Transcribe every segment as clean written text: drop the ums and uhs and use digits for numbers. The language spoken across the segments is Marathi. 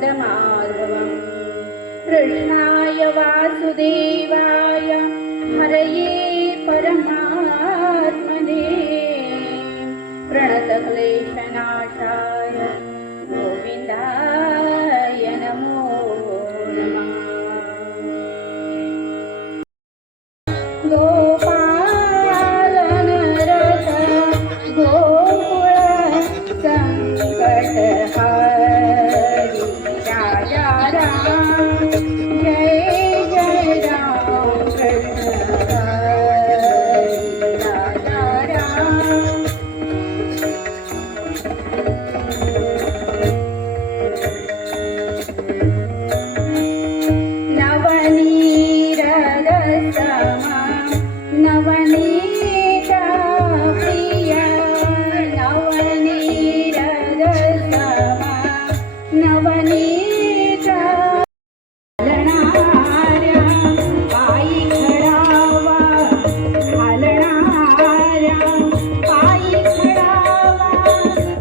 नन्दमाधवम् कृष्णाय वासुदेवाय हरये परमात्मने प्रणतक्लेशनाशाय गोविन्दाय नमो नमः। गोपालनरत गोकुल संकटहारी राजा राम जय जय राम कृष्ण हरी राजा राम। नवनीरदसमा नवनीता प्रिय नवनीरदसमा नवनीता घालणाऱ्या पायी खडावा घालणाऱ्या पायी खडावा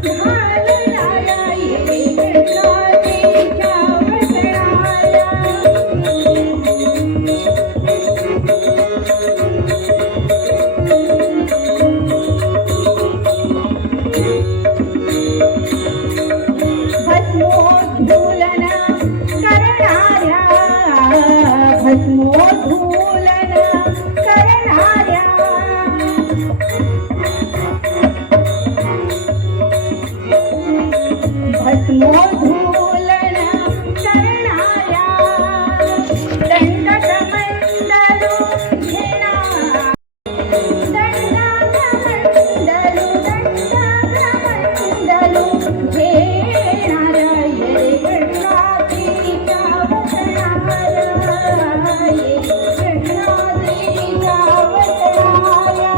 घालणाऱ्या ये गणपतीच्या वसणाऱ्या भस्मोद्धूलन करणाऱ्या भस्मोद्धूलन करणाऱ्या भस्मोद्धूलन करणाऱ्या दंडकमंडलो घेणा दंडकमंडलो घेणाऱ्या ये गणपतीच्या वसणाऱ्या ये गणपतीच्या वसणाऱ्या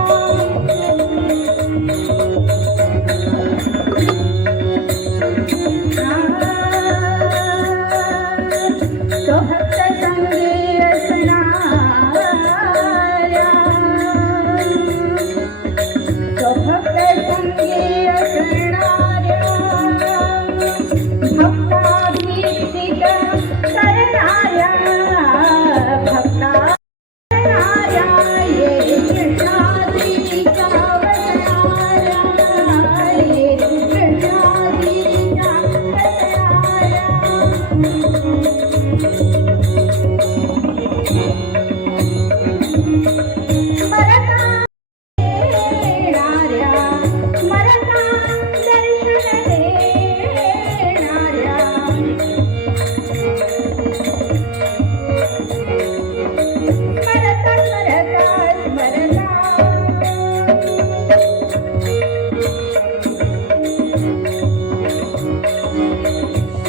तो भक्त संगे असणाऱ्या तो भक्त संगे असणाऱ्या भक्ताभिषेक करणाऱ्या भक्ता करणाऱ्या ये कृष्णाजीच्या वसणाऱ्या ये कृष्णाजीच्या वसणाऱ्या मरता देणाऱ्या मरता दर्शन देणाऱ्या मरता मरता मरता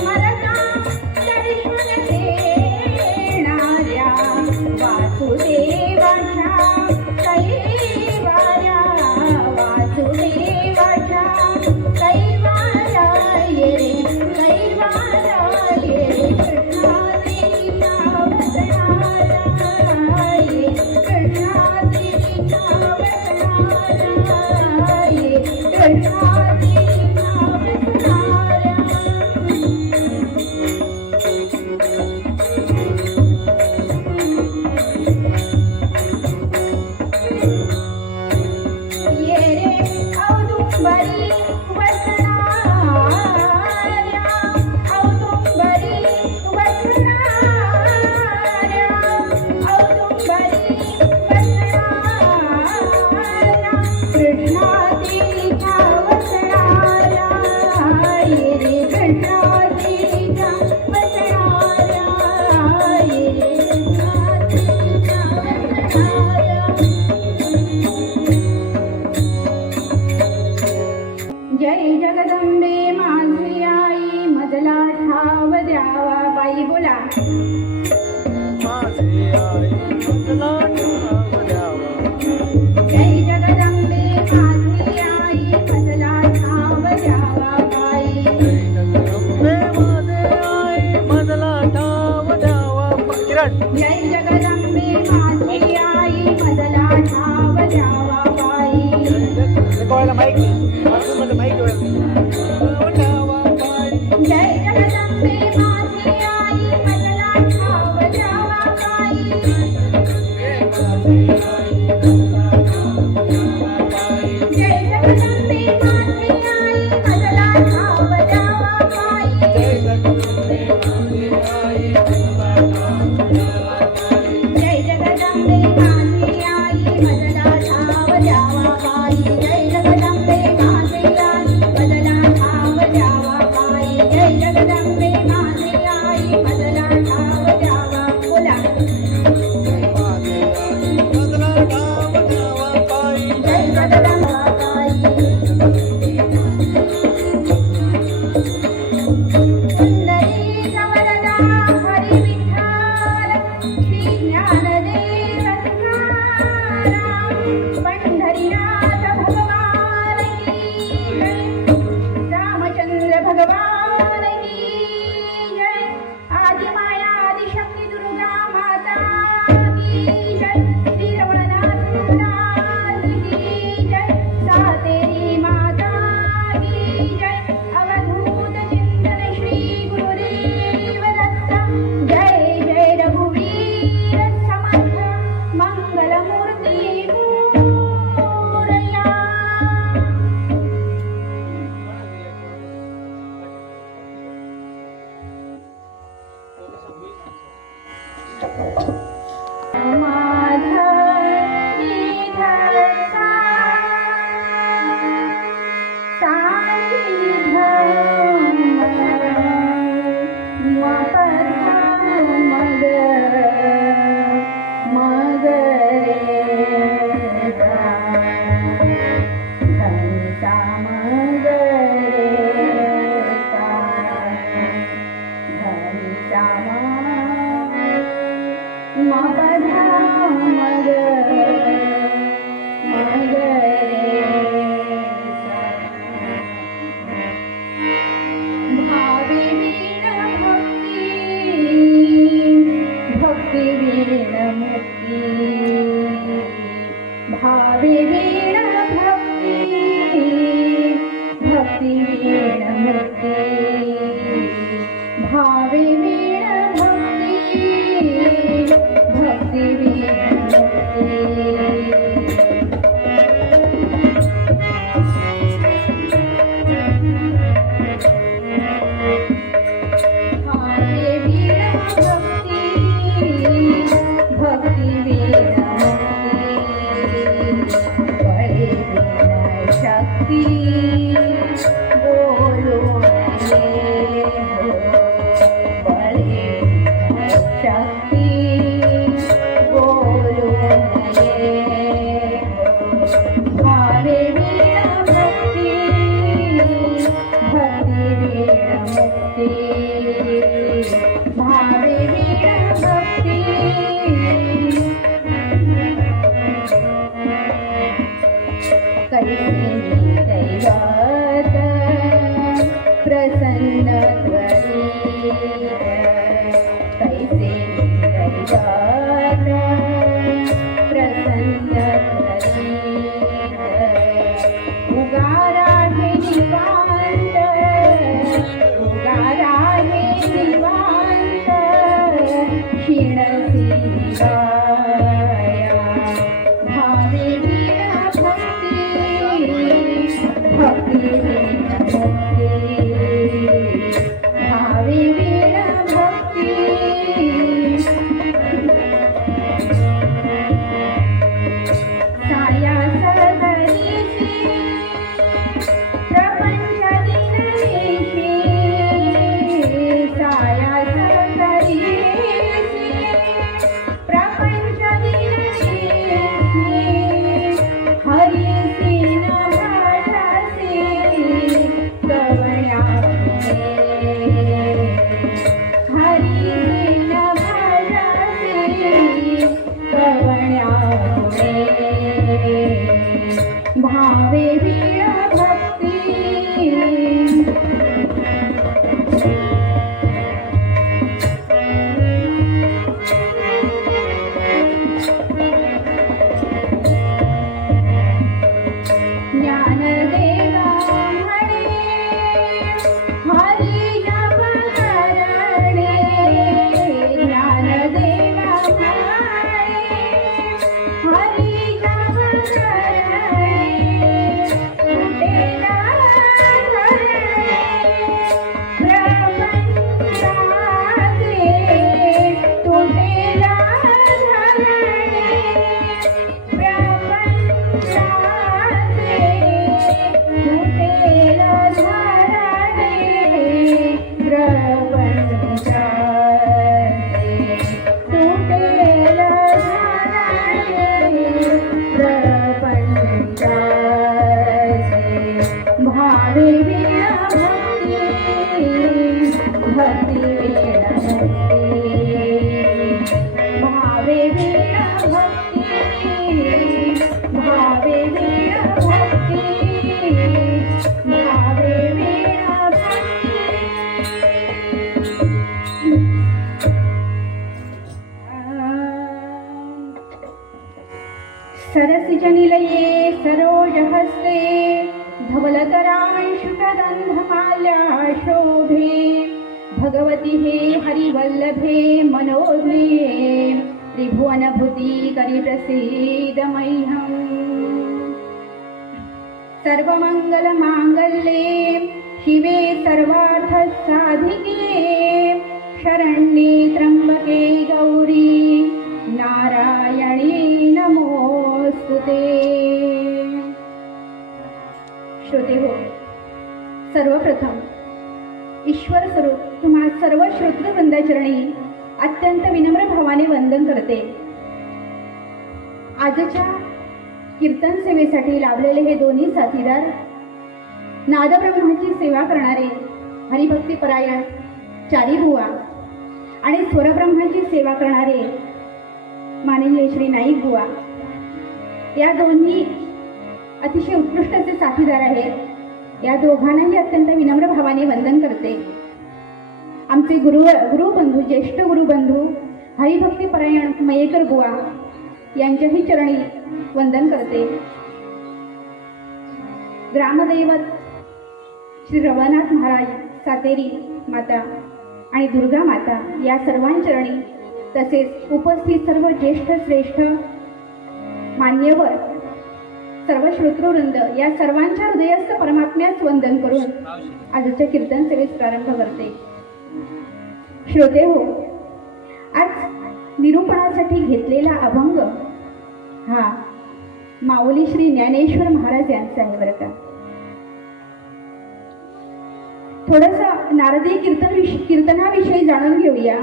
मरता दर्शन देणाऱ्या वासुदेवाच्या कैवाऱ्या वासुदेवाच्या कैवाऱ्या ये कैवाऱ्या ये कृष्णाजीच्या वसणाऱ्या ये कृष्णाजीच्या वसणाऱ्या ये कृष्णाजीच्या वसणाऱ्या ये रे औदुंबरी वसणाऱ्या औदुंबरी वसणाऱ्या औदुंबरी वसणाऱ्या कृष्णाजीच्या वसणाऱ्या ये रे कृष्णाजीच्या वसणाऱ्या ये रे कृष्णाजीच्या वसणाऱ्या। जय जगदंबे माझी आई मजला ठाव द्यावा बाई बोला माझी आई मजला ठाव द्यावा जय जगदंबे माझी आई मजला ठाव द्यावा बाई जगदंबे माझे आई मजला ठाव द्यावा किरण जय जगदंबे माझी आई मजला ठाव द्यावा बाई माईक माईक जय जगदंबे माझी भावे वीण भक्ति वीण मुक्ति भावे वीण भक्ति वीण सरसिजनिलये सरोजहस्ते धवलतरांशुकगन्धमाल्या शोभे भगवति हे हरिवल्लभे मनोज्ञे त्रिभुवनभूति करिप्रसीद मह्यम् सर्वमङ्गलमाङ्गल्ये शिवे सर्वार्थसाधिके शरण्ये त्र्यम्बके गौरी सर्वप्रथम ईश्वर स्वरूप तुम्हा सर्व श्रोतृवृंदाचरणी अत्यंत विनम्र भावाने वंदन करते. आजच्या कीर्तन सेवेसाठी लाभलेले हे दोन्ही साथीदार, नादब्रह्माची सेवा करणारे हरिभक्तीपरायण चारी बुवा आणि स्वरब्रह्माची सेवा करणारे माननीय श्री नाईक बुवा, या दोन्ही अतिशय उत्कृष्ट असे साथीदार आहेत. या दोघांनाही अत्यंत विनम्र भावाने वंदन करते. आमचे गुरुबंधू, ज्येष्ठ गुरुबंधू हरिभक्तीपरायण मयेकर बुवा यांच्याही चरणी वंदन करते. ग्रामदैवत श्री रवनाथ महाराज, सातेरी माता आणि दुर्गा माता या सर्वांचरणी, तसेच उपस्थित सर्व ज्येष्ठ श्रेष्ठ मान्यवर, सर्व श्रोतृवृंद या सर्वांच्या हृदयस्थ परमात्म्यास वंदन करून आजच्या कीर्तन सेवेस प्रारंभ करते. श्रोते हो, आज निरूपणासाठी घेतलेला अभंग हा माऊली श्री ज्ञानेश्वर महाराज यांचा आहे बरं का. थोडंसं नारदीय कीर्तनाविषयी जाणून घेऊया.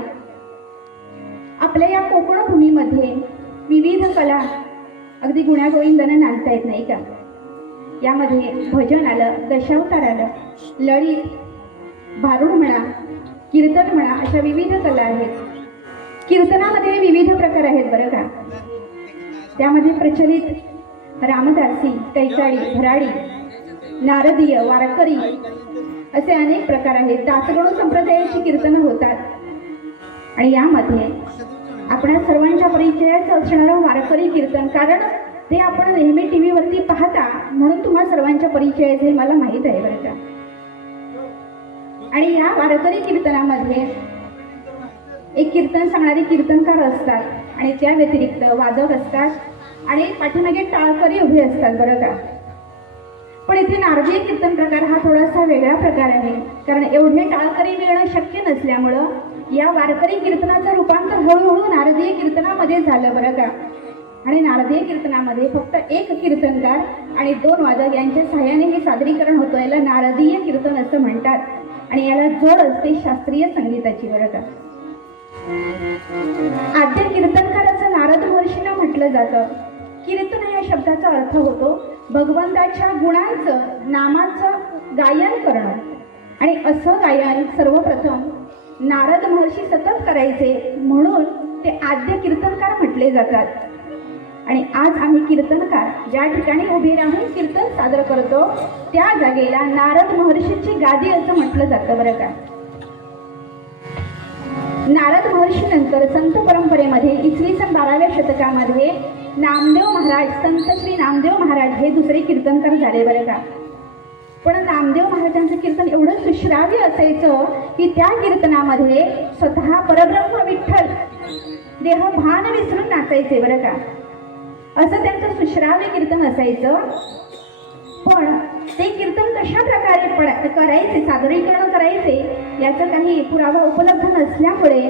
आपल्या या कोकण भूमीमध्ये विविध कला अगदी गुण्यागोविंदानं नांदता येत नाही का. यामध्ये भजन आलं, दशावतार आलं, लळीत, भारुड म्हणा, कीर्तन म्हणा, अशा विविध कला आहेत. कीर्तनामध्ये विविध प्रकार आहेत बरं का. त्यामध्ये प्रचलित रामदासी, कैकाडी, भराडी, नारदीय, वारकरी असे अनेक प्रकार आहेत. दासगणू संप्रदायाची कीर्तनं होतात. आणि यामध्ये आपणा सर्वांच्या परिचयाचं असणारं वारकरी कीर्तन, कारण ते आपण नेहमी TV वरती पाहता, म्हणून तुम्हा सर्वांच्या परिचयाचं हे मला माहीत आहे बरं का. आणि या वारकरी कीर्तनामध्ये एक कीर्तन सांगणारे कीर्तनकार असतात आणि त्या व्यतिरिक्त वादक असतात आणि पाठीमागे टाळकरी उभे असतात बरं का. पण इथे नारदीय कीर्तन प्रकार हा थोडासा वेगळा प्रकार आहे, कारण एवढे टाळकरी मिळणं शक्य नसल्यामुळं या वारकरी कीर्तनाचं रूपांतर हळूहळू नारदीय कीर्तनामध्ये झालं बरं का. आणि नारदीय कीर्तनामध्ये फक्त एक कीर्तनकार आणि 2 वादक यांच्या सहाय्याने हे सादरीकरण होतं. याला नारदीय कीर्तन असं म्हणतात आणि याला जोड असते शास्त्रीय संगीताची बरं का. आद्य कीर्तनकाराचं नारद महर्षींना म्हटलं जातं. कीर्तन या शब्दाचा अर्थ होतो भगवंताच्या गुणांचं, नामाचं गायन करणं. आणि असं गायन सर्वप्रथम नारद महर्षी सतत करायचे, म्हणून ते आद्य कीर्तनकार म्हटले जातात. आणि आज आम्ही कीर्तनकार ज्या ठिकाणी उभे राहून कीर्तन सादर करतो त्या जागेला नारद महर्षीची गादी असं म्हटलं जातं बरं का. नारद महर्षीनंतर संत परंपरेमध्ये इसवी सन 12व्या शतकामध्ये नामदेव महाराज, संत श्री नामदेव महाराज हे दुसरे कीर्तनकार झाले बरं का. पण नामदेव महाराजांचं कीर्तन एवढं सुश्राव्य असायचं की त्या कीर्तनामध्ये स्वतः परब्रह्म विठ्ठल देह भान विसरून नाचायचे बरं का. असं त्यांचं सुश्राव्य कीर्तन असायचं. पण ते कीर्तन कशा प्रकारे करायचे, सादरीकरण करायचे याचा काही पुरावा उपलब्ध नसल्यामुळे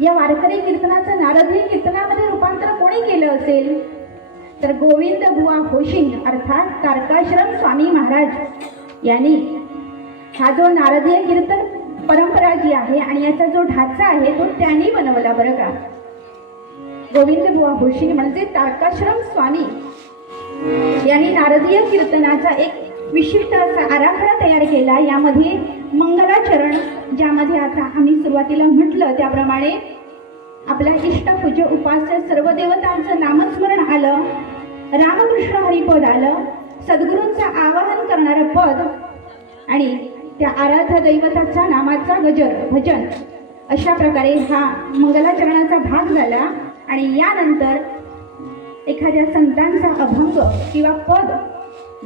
या वारकरी कीर्तनाचं नारदीय कीर्तनामध्ये रूपांतर कोणी केलं असेल तर गोविंद बुवा होशिंग अर्थात तारकाश्रम स्वामी महाराज यांनी हा जो नारदीय कीर्तन परंपरा जी आहे आणि याचा जो ढाचा आहे तो त्यांनी बनवला बरं का. गोविंद बुवा होशिंग म्हणजे तारकाश्रम स्वामी यांनी नारदीय कीर्तनाचा एक विशिष्ट असा आराखडा तयार केला. यामध्ये मंगलाचरण, ज्यामध्ये आता आम्ही सुरुवातीला म्हटलं त्याप्रमाणे आपल्या इष्टपूज्य उपास्य सर्व देवतांचं नामस्मरण आलं, रामकृष्ण हरिपद आलं, सद्गुरूंचं आवाहन करणारं पद आणि त्या आराध्य दैवताचा नामाचा गजर, भजन, अशा प्रकारे हा मंगलाचरणाचा भाग झाला. आणि यानंतर एखाद्या संतांचा अभंग किंवा पद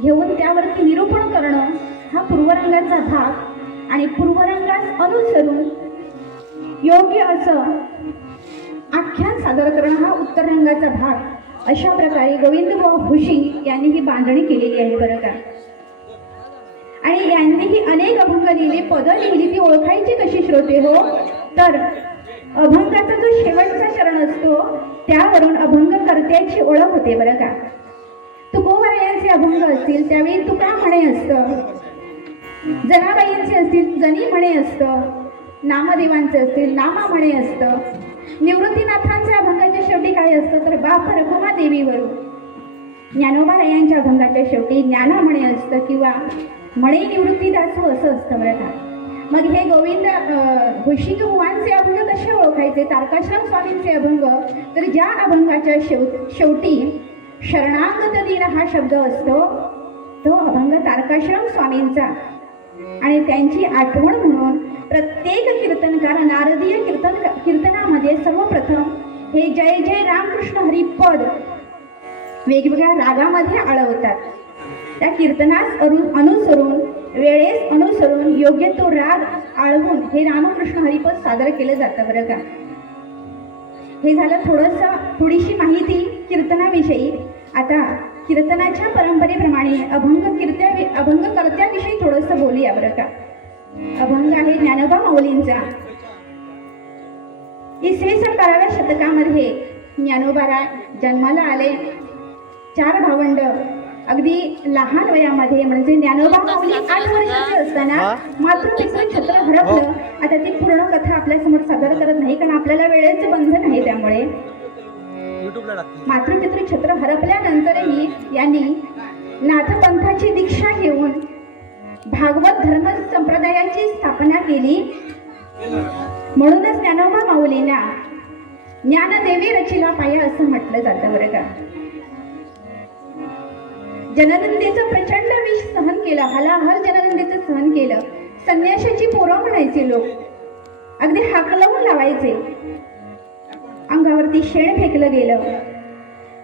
घेऊन त्यावरती निरूपण करणं हा पूर्वरंगाचा भाग आणि पूर्वरंगास अनुसरून योग्य असं आख्यान सादर करणं हा उत्तर रंगाचा भाग. अशा प्रकारे गोविंदबुवा होशिंग यांनी ही बांधणी केलेली आहे बरं का. आणि यांनी ही अनेक अभंग लिहिले, पदं लिहिली. ती ओळखायची कशी श्रोते हो, तर अभंगाचा जो शेवटचा चरण असतो त्यावरून अभंगकर्त्याची ओळख होते बरं का. तुकोबरायांचे अभंग असतील त्यावेळी तुका म्हणे असतं, जनाबाईंचे असतील जनी म्हणे असतं, नामदेवांचे असतील नामा म्हणे असतं, निवृत्तीनाथांच्या अभंगाच्या शेवटी काय असतं तर बाप रखुमा देवीवरून, ज्ञानोबारायांच्या अभंगाच्या शेवटी ज्ञाना म्हणे असतं किंवा म्हणे निवृत्तीदासो असं असतं बरं का. मग हे गोविंद भुवांचे अभंग कसे ओळखायचे, तारकाश्रम स्वामींचे अभंग तर ज्या अभंगाच्या शेवटी शरणागत दिन हा शब्द असतो तो अभंग तारकाश्रम स्वामींचा. आणि त्यांची आठवण म्हणून प्रत्येक कीर्तनकार नारदीय कीर्तनामध्ये सर्वप्रथम हे जय जय रामकृष्ण हरिपद वेगवेगळ्या रागामध्ये आळवतात. त्या कीर्तनास अनुसरून वेळेस अनुसरून योग्य तो राग आळवून हे रामकृष्ण हरिपद सादर केलं जातं बरं का. हे झालं थोडीशी माहिती कीर्तनाविषयी. आता कीर्तनाच्या परंपरेप्रमाणे अभंगकर्त्याविषयी थोडंसं बोलूया बरं का. अभंग आहे ज्ञानोबा माऊलींचा. इसवी सन 12व्या शतकामध्ये ज्ञानोबाराय जन्माला आले. 4 भावंड अगदी लहान वयामध्ये म्हणजे ज्ञानोबा माऊली 8 वर्षाचे असताना मातृपितृ छत्र हरपलं. आता ती पूर्ण कथा आपल्यासमोर सादर करत नाही कारण आपल्याला वेळेचं बंधन आहे. त्यामुळे मातृपितृ छत्र हरपल्यानंतरही यांनी नाथपंथाची दीक्षा घेऊन भागवत धर्म संप्रदायाची स्थापना केली. म्हणूनच ज्ञानोबा माऊलींना ज्ञानदेवी रचिला पाया असं म्हटलं जातं बरं का. जननंदीचं प्रचंड विष सहन केलं, हलाहल जननंदीचं सहन केलं. संन्याशाची पोरं म्हणायचे लोक, अगदी हाकलवून लावायचे. अंगावरती शेण फेकलं गेलं.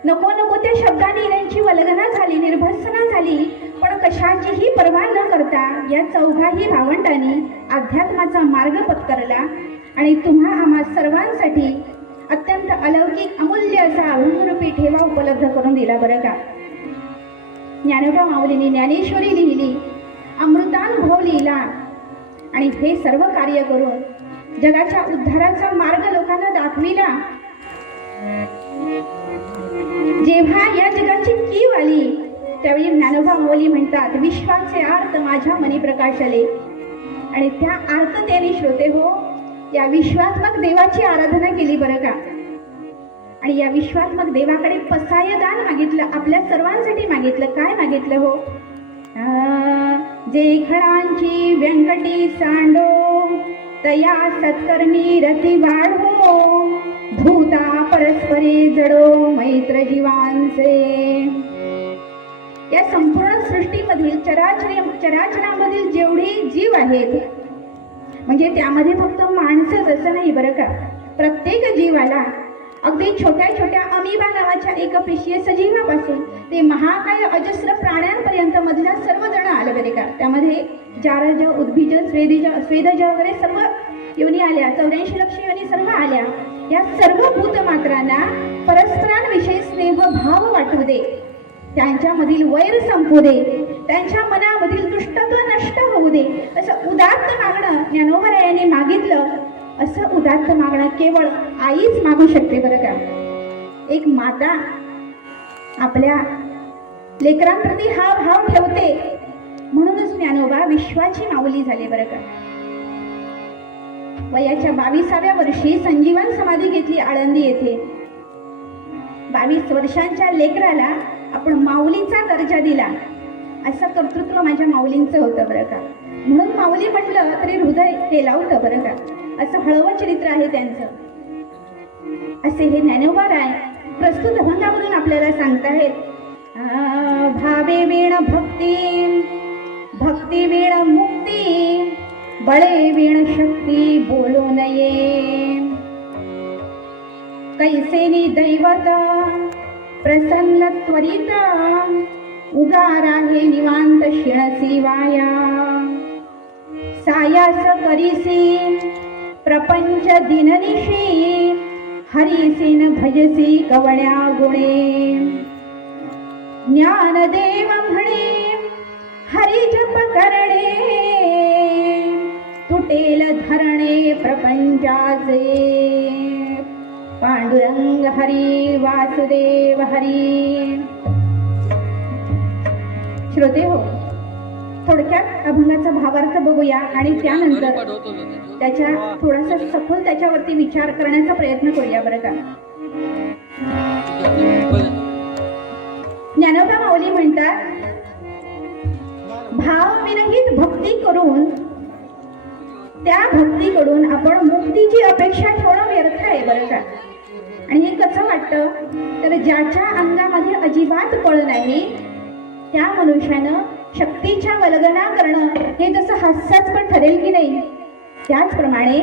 नको नको त्या शब्दाने त्यांची वल्गना झाली, निर्भत्सना झाली. पण कशाचीही पर्वा न करता या चौघाही भावंडांनी अध्यात्माचा मार्ग पत्करला आणि तुम्हा आम्हा सर्वांसाठी अत्यंत अलौकिक अमूल्य असा अभंगरूपी ठेवा उपलब्ध करून दिला बरं का. ज्ञानोबा माऊलींनी ज्ञानेश्वरी लिहिली, अमृतानुभव लिहिला आणि हे सर्व कार्य करून जगाच्या उद्धाराचा मार्ग लोकांना दाखविला. जेव्हा या जगाची कीव आली त्यावेळी ज्ञानोबा माऊली म्हणतात, विश्वाचे आर्त माझ्या मनी प्रकाशले. आणि त्या आर्ततेने श्रोते हो या विश्वात्मक देवाची आराधना केली बरं का. आणि या विश्वात्मक देवाकडे पसायदान मागितलं, आपल्या सर्वांसाठी मागितलं. काय मागितलं हो? जे खडांची व्यंकटी सांडो तया सत्कर्मी रती वाढो, धूता परस्परे जडो मैत्र जीवांचे. या संपूर्ण सृष्टीमधील चराचरामधील जेवढे जीव आहेत म्हणजे त्यामध्ये फक्त माणसंच असं नाही बरं का. प्रत्येक जीवाला अगदी छोट्या छोट्या अमिबा नावाच्या एकपेशीय सजीवापासून ते महाकाय अजस्र प्राण्यांपर्यंत मधल्या सर्वजण आलं बरे का. त्यामध्ये जारज, उद्भिज, स्वेदज वगैरे सर्व योनी आल्या, 84 लक्ष योनी सर्व आल्या. या सर्व भूतमात्रांना परस्परांविषयी स्नेहभाव वाटू दे, त्यांच्यामधील वैर संपू दे, त्यांच्या मनामधील दुष्टत्व नष्ट होऊ दे असं उदात्त मागणं ज्ञानोबारायांनी मागितलं. असं उदात्त मागणं केवळ आईच मागू शकते बरं का. एक माता आपल्या लेकरांप्रती हा भाव ठेवते. म्हणूनच ज्ञानोबा विश्वाची माऊली झाले बरं का. वयाच्या 22व्या वर्षी संजीवन समाधी घेतली आळंदी येथे. 22 वर्षांच्या लेकराला आपण माऊलीचा दर्जा दिला. असं कर्तृत्व माझ्या माऊलींचं होतं बरं का. म्हणून माऊली म्हटलं तरी हृदय हेलावतं बरं का. असं हळवं चरित्र आहे त्यांचं. असे हे ज्ञानोबाराय प्रस्तुत अभंगामधून आपल्याला सांगताहेत. भावे वीण भक्ती, भक्ती वीण मुक्ती, बळे वीण शक्ती बोलू नये. कैसेनी दैवत प्रसन्न त्वरित, उगारा हे निवांत शिणसी वाया. सायास करीसी प्रपंच दिननिशी, हरिसीन भजसी कवण्या गुणे. ज्ञानदेव म्हणे हरी जप करणे, तुटेल धरणे प्रपंचाचे. पांडुरंग हरी वासुदेव हरी. श्रोते हो, थोडक्यात अभंगाचा भावार्थ बघूया आणि त्यानंतर त्याच्या थोडासा सखोल त्याच्यावरती विचार करण्याचा प्रयत्न करूया बरं का. ज्ञानोबा माऊली म्हणतात, भावविरहित भक्ती करून त्या भक्तीकडून आपण मुक्तीची अपेक्षा ठेवणं व्यर्थ आहे बरं का. आणि हे कसं वाटतं तर ज्याच्या अंगामध्ये अजिबात बळ नाही त्या मनुष्यानं शक्तीच्या वल्गना करणं हे जसं हास्यास्पद ठरेल की नाही, त्याचप्रमाणे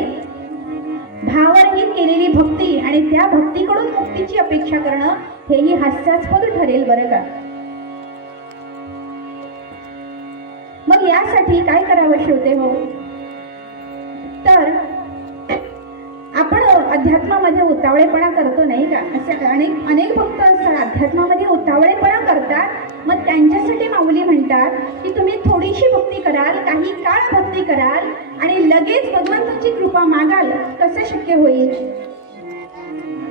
भावरहित केलेली भक्ती आणि त्या भक्तीकडून मुक्तीची अपेक्षा करणं हेही हास्यास्पद ठरेल बरं का. मग यासाठी काय करावं श्रोते हो, तर आपण अध्यात्मामध्ये उतावळेपणा करतो नाही का. असे अनेक भक्त असतात अध्यात्मामध्ये उतावळेपणा करतात. मग त्यांच्यासाठी माऊली म्हणतात की तुम्ही थोडीशी भक्ती कराल, काही काळ भक्ती कराल आणि लगेच भगवंताची कृपा मागाल, कसं शक्य होईल.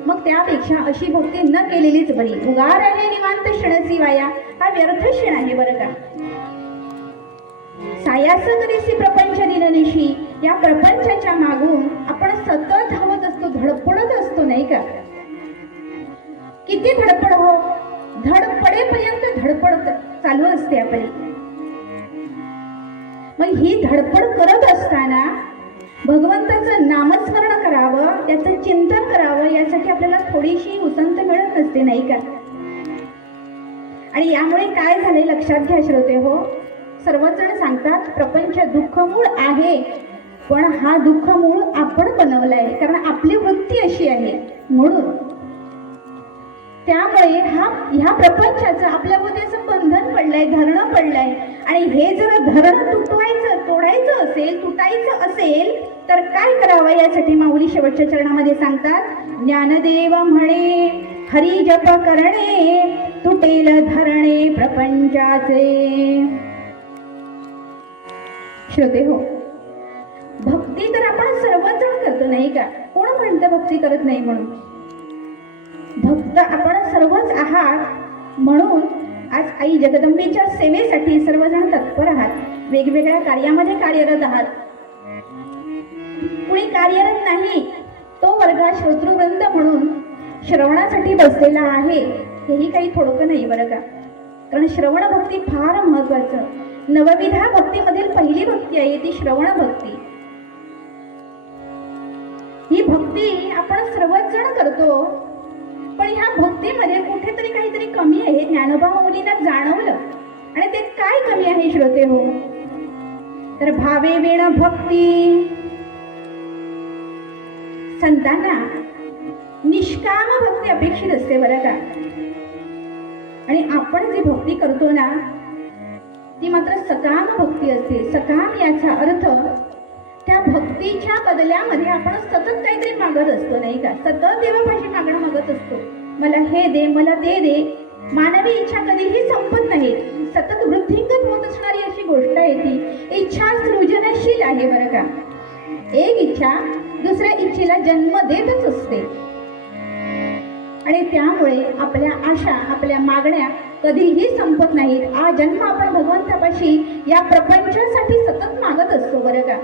मग त्यापेक्षा अशी भक्ती न केलेलीच बरी. उगार आहे निवांत क्षणसी वाया, हा व्यर्थ क्षण आहे बरं का. सायास करीसी प्रपंच दिननिशी, या प्रपंचाच्या मागून आपण सतत धावत असतो, धडपडत असतो नाही का. किती धडपड हो, धडपडेपर्यंत धडपड चालू असते आपली. मग ही धडपड करत असताना भगवंताचं नामस्मरण करावं, त्याचं चिंतन करावं, यासाठी आपल्याला थोडीशी उसंत मिळत नसते नाही का. आणि यामुळे काय झाले लक्षात घ्या श्रोते हो, सर्वच जण सांगतात प्रपंच दुःखमूळ आहे, पण हा दुःखमूळ आपण बनवलाय, कारण आपली वृत्ती अशी आहे म्हणून. त्यामुळे ह्या प्रपंचाचं आपल्यामध्ये असं बंधन पडलंय, धरणं पडलंय. आणि हे जर धरण तुटवायचं, तोडायचं असेल, तुटायचं असेल तर काय करावं, यासाठी माऊली शेवटच्या चरणामध्ये सांगतात, ज्ञानदेव म्हणे हरी जप करणे, तुटेल धरणे प्रपंचाचे. श्रोते हो, भक्ती तर आपण सर्वच जण करतो नाही का. कोण म्हणतं भक्ती करत नाही म्हणून. भक्त आपण सर्वच आहात, म्हणून आज आई जगदंबेच्या सेवेसाठी सर्वजण तत्पर आहात, वेगवेगळ्या कार्यामध्ये कार्यरत आहात. कुणी कार्यरत नाही तो वर्गात श्रोतृवृंद म्हणून श्रवणासाठी बसलेला आहे, हेही काही थोडकं नाही बरं का. कारण श्रवण भक्ती फार महत्वाचं. नवविधा भक्तीमधील पहिली भक्ती आहे ती श्रवण भक्ती. ही भक्ती आपण सर्वच जण करतो, पण ह्या भक्तीमध्ये कुठेतरी काहीतरी कमी आहे. ज्ञानोबा माऊलींना जाणवलं. आणि ते काय कमी आहे श्रोते हो, तर भावे विण भक्ती. संतांना निष्काम भक्ती अपेक्षित असते बरं का. आणि आपण जी भक्ती करतो ना ती मात्र सकाम भक्ती असते. सकाम याचा अर्थ त्या भक्तीच्या बदल्यामध्ये आपण सतत काहीतरी मागत असतो नाही का. सतत देवापाशी मागणं मागत असतो, मला हे दे, मला ते दे. मानवी इच्छा कधीही संपत नाही, सतत वृद्धिंगत होत असणारी अशी गोष्ट आहे ती. इच्छा सृजनशील आहे बरं का. एक इच्छा दुसऱ्या इच्छेला जन्म देतच असते. आणि त्यामुळे आपल्या आशा, आपल्या मागण्या कधीही संपत नाहीत. हा जन्म आपण भगवंतापाशी या प्रपंचासाठी सतत मागत असतो बरं का.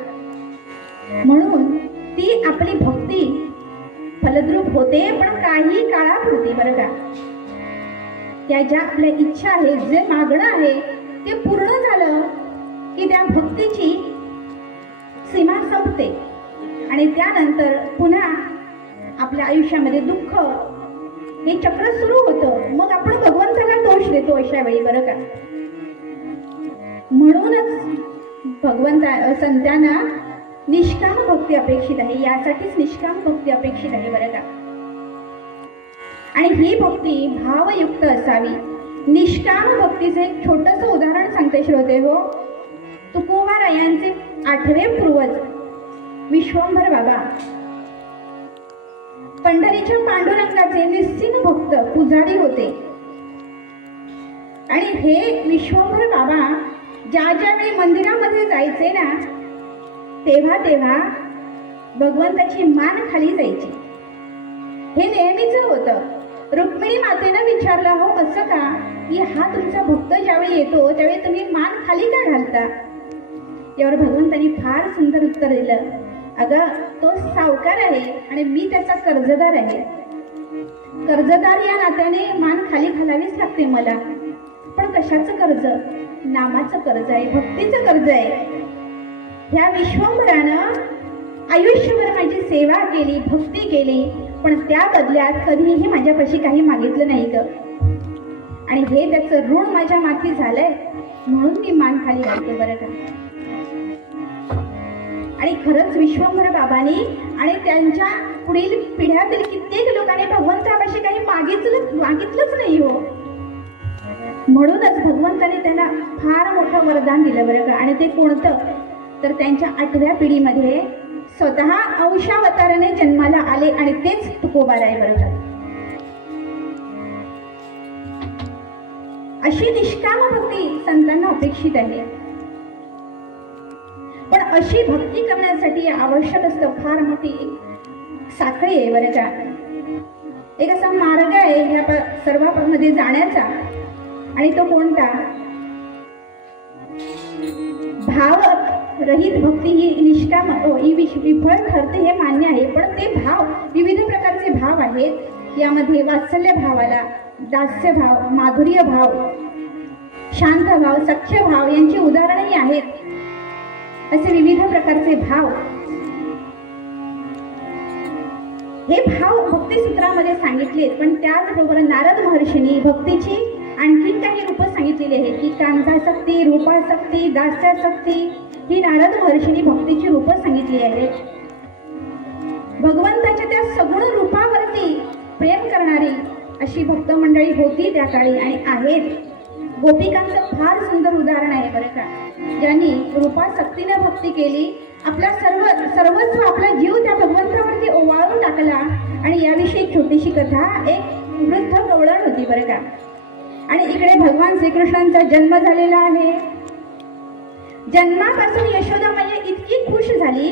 म्हणून ती आपली भक्ती फलद्रूप होते, पण काही काळापुरती बरं का. त्या ज्या आपल्या इच्छा आहे, जे मागणं आहे ते पूर्ण झालं की त्या भक्तीची सीमा संपते आणि त्यानंतर पुन्हा आपल्या आयुष्यामध्ये दुःख हे चक्र सुरू होतं. मग आपण भगवंताला दोष देतो अशा वेळी बरं का. म्हणूनच संतांना निष्काम भक्ती अपेक्षित आहे. यासाठीच निष्काम भक्ती अपेक्षित आहे बरं का. आणि ही भक्ती भावयुक्त असावी. निष्काम भक्तीचं एक छोटंसं उदाहरण सांगते श्रोते हो. तुकोबारायांचे 8वे पूर्वज विश्वंभर बाबा पंढरीच्या पांडुरंगाचे निस्सीम भक्त पुजारी होते. आणि हे विश्वंभर बाबा ज्या वेळी मंदिरामध्ये जायचे ना तेव्हा भगवंताची मान खाली जायची. हे नेहमीच होतं. रुक्मिणी मातेनं विचारलं, हो असं का की हा तुमचा भक्त ज्यावेळी येतो त्यावेळी तुम्ही मान खाली का घालता? यावर भगवंतांनी फार सुंदर उत्तर दिलं, अगं तो सावकार आहे आणि मी त्याचा कर्जदार आहे. कर्जदार या नात्याने मान खाली घालावीच लागते मला. पण कशाचं कर्ज? नामाचं कर्ज आहे, भक्तीचं कर्ज आहे. ह्या विश्वंभरानं आयुष्यभर माझी सेवा केली, भक्ती केली, पण त्या बदल्यात कधीही माझ्यापाशी काही मागितलं नाही ग. आणि हे त्याचं ऋण माझ्या माथी झालंय, म्हणून मी मान खाली घालते बरं का. आणि खरंच विश्वंभर बाबांनी आणि त्यांच्या पुढील पिढ्यातील कित्येक लोकांनी भगवंतापाशी काही मागितलंच नाही हो. म्हणूनच भगवंताने त्यांना फार मोठं वरदान दिलं बरं का. आणि ते कोणतं? तर त्यांच्या 8व्या पिढीमध्ये स्वतः अंशावताराने जन्माला आले आणि तेच तुकोबार आहे बरं का. अशी निष्काम भक्ती संतांना अपेक्षित आहे. पण अशी भक्ती करण्यासाठी आवश्यक असतं फार मोठी साखळी आहे बरं का. एक असा मार्ग आहे ह्या सर्वांमध्ये जाण्याचा, आणि तो कोणता? भाव रहित भक्ती ही निष्काम ही विफळ ठरते हे मान्य आहे. पण ते भाव, विविध प्रकारचे भाव आहेत. यामध्ये वात्सल्य भाव आला, दास्य भाव, माधुर्य भाव, शांत भाव, सख्य भाव यांची उदाहरणही आहेत. असे विविध प्रकारचे भाव, हे भाव भक्तिसूत्रामध्ये सांगितले. पण त्याचबरोबर नारद महर्षींनी भक्तीची आणखीन काही रूप सांगितलेली आहेत की कांतासक्ती, रूपासक्ती, दास्यासक्ती ही नारद महर्षींनी भक्तीची रूप सांगितली आहेत. भगवंताच्या त्या सगुण रूपावरती प्रेम करणारी अशी भक्त मंडळी होती त्या काळी आणि आहेत. गोपिकांचं फार सुंदर उदाहरण आहे बरं का, ज्यांनी रूपासक्तीने भक्ती केली, आपला सर्वस्व आपला जीव त्या भगवंतावरती ओवाळून टाकला. आणि याविषयी एक छोटीशी कथा, एक वृद्ध गवळण होती बरं का. आणि इकडे भगवान श्रीकृष्णांचा जन्म झालेला आहे. जन्मापासून यशोदा मैया इतकी खुश झाली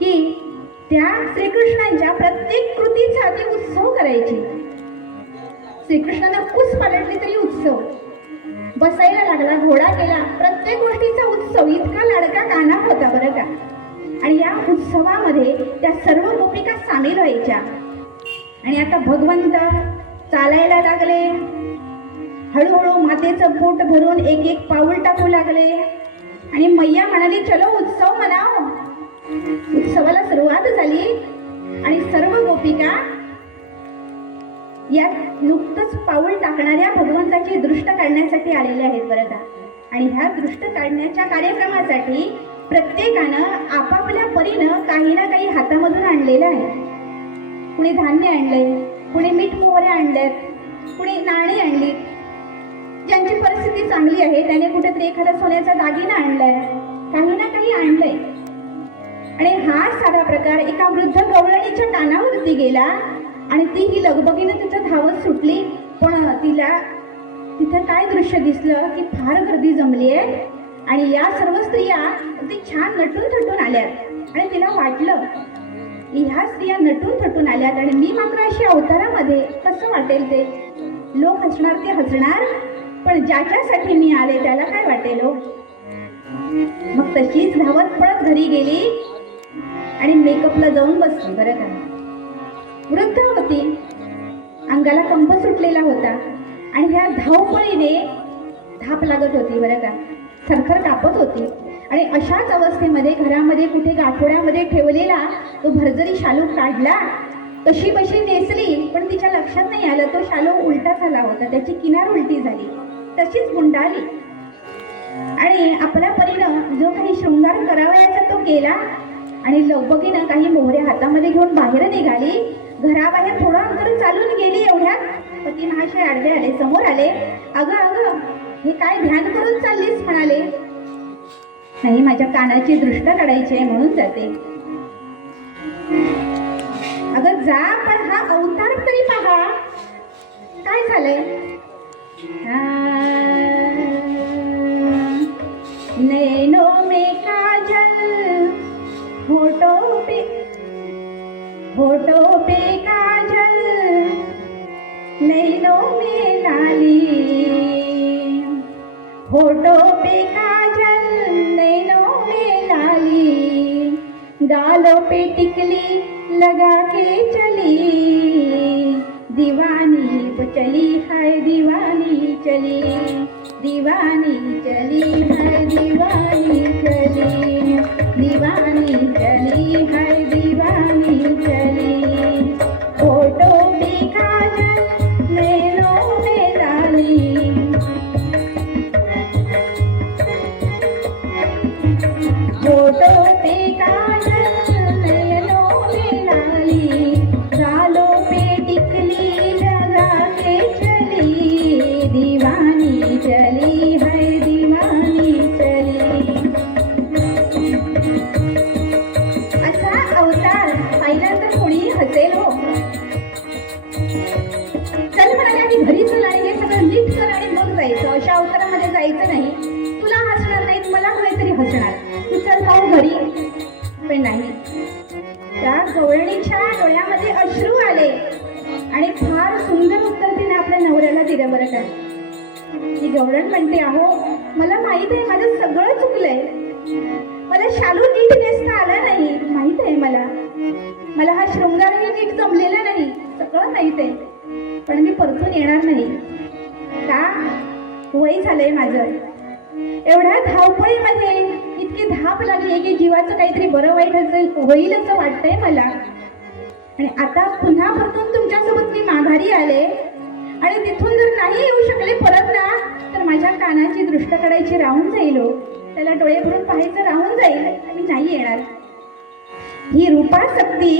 की त्या श्रीकृष्णांच्या प्रत्येक कृतीचा ती उत्सव करायची. श्रीकृष्णांना कुस पालटली तरी उत्सव, बसायला लागला, घोडा केला, प्रत्येक गोष्टीचा उत्सव. इतका लाडका कान्हा होता बरं का. आणि या उत्सवामध्ये त्या सर्व गोपिका सामील व्हायच्या. आणि आता भगवंत चालायला लागले, हळूहळू मातेचं पोट धरून एक एक पाऊल टाकू लागले. आणि मैया म्हणाली, चलो उत्सव मनाव. उत्सवाला सुरुवात झाली आणि सर्व गोपिका या नुकतंच पाऊल टाकणाऱ्या भगवंताची दृष्ट काढण्यासाठी आलेल्या आहेत बरं का. आणि ह्या दृष्ट काढण्याच्या कार्यक्रमासाठी प्रत्येकानं आपापल्या परीनं काही ना काही हातामधून आणलेलं आहे. कुणी धान्य आणलंय, कुणी मीठ मोहरे आणल्यात, कुणी नाणी आणली. ज्यांची परिस्थिती चांगली आहे त्याने कुठेतरी एखादा सोन्याचा दागिना आणलाय, काही ना काही आणलंय. आणि हा सारा प्रकार एका वृद्ध गवळणीच्या कानावरती गेला आणि ती ही लगबगीनं तिथं धावत सुटली. पण तिला तिथं काय दृश्य दिसलं की फार गर्दी जमली आहे आणि या सर्व स्त्रिया अगदी छान नटून थटून आल्यात. आणि तिला वाटलं की ह्या स्त्रिया नटून थटून आल्यात आणि मी मात्र अशी अवतारामध्ये, कसं वाटेल ते? लोक हसणार ते हसणार, पण ज्याच्यासाठी मी आले त्याला काय वाटेल हो? मग तशीच धावत पळत घरी गेली आणि मेकअपला जाऊन बसली बरं का. वृद्ध होती, अंगाला कंप सुटलेला होता आणि ह्या धावपळीने धाप लागत होती बरं का, थरथर कापत होती. आणि अशाच अवस्थेमध्ये घरामध्ये कुठे गाठोड्यामध्ये ठेवलेला तो भरजरी शालू काढला, कशी बशी नेसली, पण तिच्या लक्षात नाही आलं तो शालू उलटा झाला होता, त्याची किनार उलटी झाली, तशीच गुंडाळली. आणि आपल्या परीनं जो काही शृंगार करावयाचा तो केला आणि लगबगीनं काही मोहरे हातामध्ये घेऊन बाहेर निघाली. घराबाहेर थोडं अंतर चालून गेली, एवढ्यात पती महाशय आडवे आले, समोर आले. अगं अगं हे काय ध्यान करून चाललीस? म्हणाले, नाही माझ्या कानाची दृष्ट काढायची आहे म्हणून जाते. अगं जा, पण हा अवतार तरी पहा, काय झालंय? नैनों में काजल, होठों पे काजल, नैनों में लाली, होठों पे काजल नैनों में लाली, गालों पे टिकली लगा के चली, दीवानी वो चली है दीवानी चली, दीवानी चली है दीवानी चली, दीवानी चली है दीवानी चली, होठों पे काजल नैनों में लाली, होठों पे काजल नैनों में लाली, गालों पे टिकली लगा के चली, दीवानी चली है दीवानी चली. असा अवतार पाहिल्यानंतर कोणीही हसेल हो. चल म्हणाले मी घरी चल आणि हे सगळं नीट कर आणि मग जायचं. अशा अवतारामध्ये जायचं नाही. तुला हसणार नाही, मला काहीतरी हसणार. तू चल पाहू घरी. पण नाही, त्या गवळणीच्या डोळ्यामध्ये अश्रू आले आणि फार सुंदर उत्तर तिने आपल्या नवऱ्याला दिलं बरं का. ती गवळण म्हणते, अहो मला माहित आहे माझं सगळं चुकलंय, मला शालू नीट नेसता आला नाही, माहित आहे मला हा शृंगारही नीट जमलेला नाही, सगळं माहित आहे, पण मी परतून येणार नाही. का? वय झालंय माझं. एवढ्या धावपळीमध्ये इतकी धाप लागली की जीवाचं काहीतरी बरं वाईट होईल असं वाटतंय मला. आणि आता पुन्हा परतून तुमच्यासोबत मी माघारी आले आणि तिथून जर नाही येऊ शकले परत ना, तर माझ्या कानाची दृष्ट काढायची राहून जाईल हो. त्याला डोळे भरून पाहायचं राहून जाईल, मी नाही येणार. ही रूपासक्ती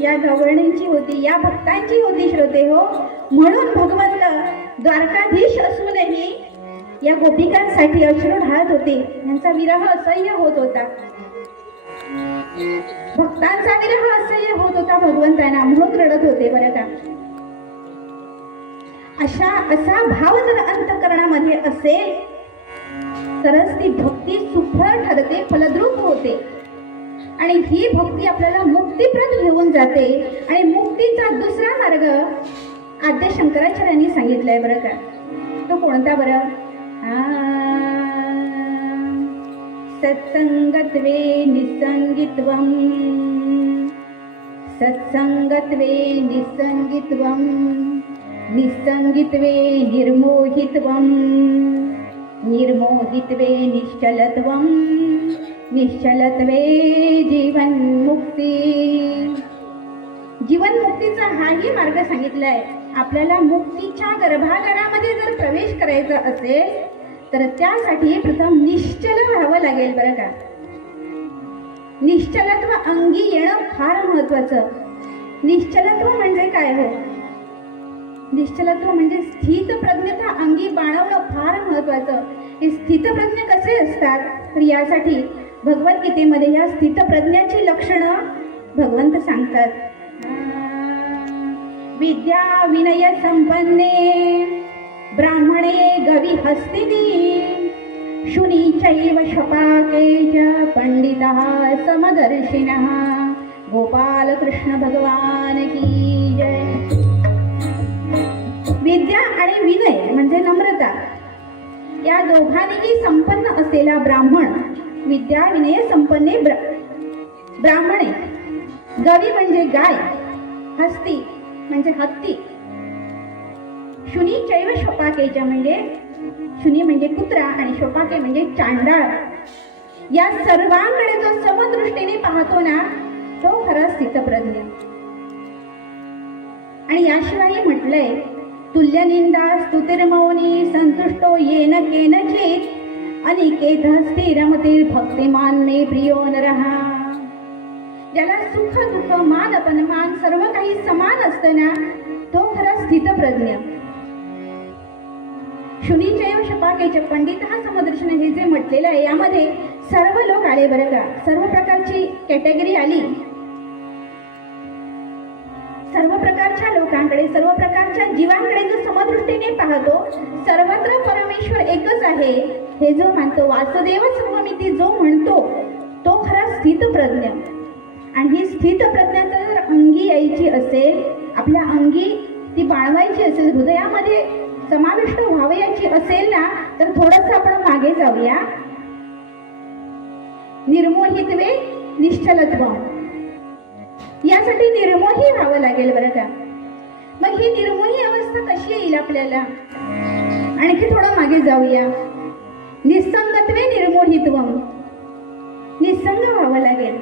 या गवळणींची होती, या भक्तांची होती श्रोते हो. म्हणून भगवंत द्वारकाधीश असूनही या गोपिकांसाठी अश्रू ढाळत होते. त्यांचा विरह असह्य होत होता, भक्तांचा विरह असह्य होत होता भगवंतांना, म्हणून रडत होते बरं का. असा भाव जर अंतःकरणामध्ये असेल तरच ती भक्ती सुफळ ठरते, फलद्रूप होते. आणि ही भक्ती आपल्याला मुक्तीप्रत घेऊन जाते. आणि मुक्तीचा दुसरा मार्ग आद्य शंकराचार्यांनी सांगितलाय बरं का. तो कोणता बरं? सत्संगत्वे निसंगित्वम, सत्संगत्वे निसंगित्वम, निसंगित्वे निर्मोहित्वम, निर्मोहित्वे निश्चलत्वम, निश्चलत्वे जीवन्मुक्ती. जीवनमुक्तीचा हाही मार्ग सांगितलाय. आपल्याला मुक्तीच्या गर्भागारामध्ये जर प्रवेश करायचा असेल तर त्यासाठी प्रथम निश्चल व्हावं लागेल बरं का. निश्चलत्व अंगी येणं फार महत्वाचं. निश्चलत्व म्हणजे काय हो? निश्चलत्व म्हणजे स्थितप्रज्ञता अंगी बाळगणं फार महत्वाचं. हे स्थितप्रज्ञ कसे असतात तर यासाठी भगवद्गीतेमध्ये या स्थितप्रज्ञाची लक्षणं भगवंत सांगतात. विद्या विनय संपन्ने ब्राह्मणे गवी हस्तिनी, शुनी चैव शपाके च पंडितः समदर्शिनः. गोपाल कृष्ण भगवान की जय. विद्या आणि विनय म्हणजे नम्रता, या दोघांनीही संपन्न असलेला ब्राह्मण. विद्या विनय संपन्ने ब्राह्मणे. गवी म्हणजे गाय, हस्ती म्हणजे हत्ती, शुनी चैव शोपाकेच्या म्हणजे शुनी म्हणजे कुत्रा आणि शोपाके म्हणजे चांडाळ. या सर्वांकडे जो समदृष्टीने पाहतो ना, तो खरा स्थितप्रज्ञ. आणि याशिवाय म्हटलंय, तुल्यनिंदा स्तुतिर्मौनी संतुष्टो येन केनचित, अनिकेत स्थिरमतीर भक्तिमान मे प्रियो नरः. ज्याला सुख दुःख मान अपमान सर्व काही समान असतं ना, तो खरा स्थितप्रज्ञ. शुनीचैव शपाकेचे पंडित हा समदर्शन हे जे म्हटलेलं आहे, यामध्ये सर्व लोक आले बरं का. सर्व प्रकारची कॅटेगरी आली. सर्व प्रकारच्या लोकांकडे, सर्व प्रकारच्या जीवांकडे जो समदृष्टीने पाहतो, सर्वत्र परमेश्वर एकच आहे हे जो मानतो, वासुदेव सर्वमिती जो म्हणतो, तो खरा स्थितप्रज्ञ. आणि ही स्थितप्रज्ञता जर अंगी यायची असेल, आपल्या अंगी ती बाळवायची असेल, हृदयामध्ये समाविष्ट व्हावयाची असेल ना, तर थोडंसं आपण मागे जाऊया. निर्मोहित्वे निश्चलत्व, यासाठी निर्मोही व्हावं लागेल बरं का. मग ही निर्मोही अवस्था कशी येईल आपल्याला? आणखी थोडं मागे जाऊया. निसंगत्वे निर्मोहित्वम, निसंग व्हावं लागेल.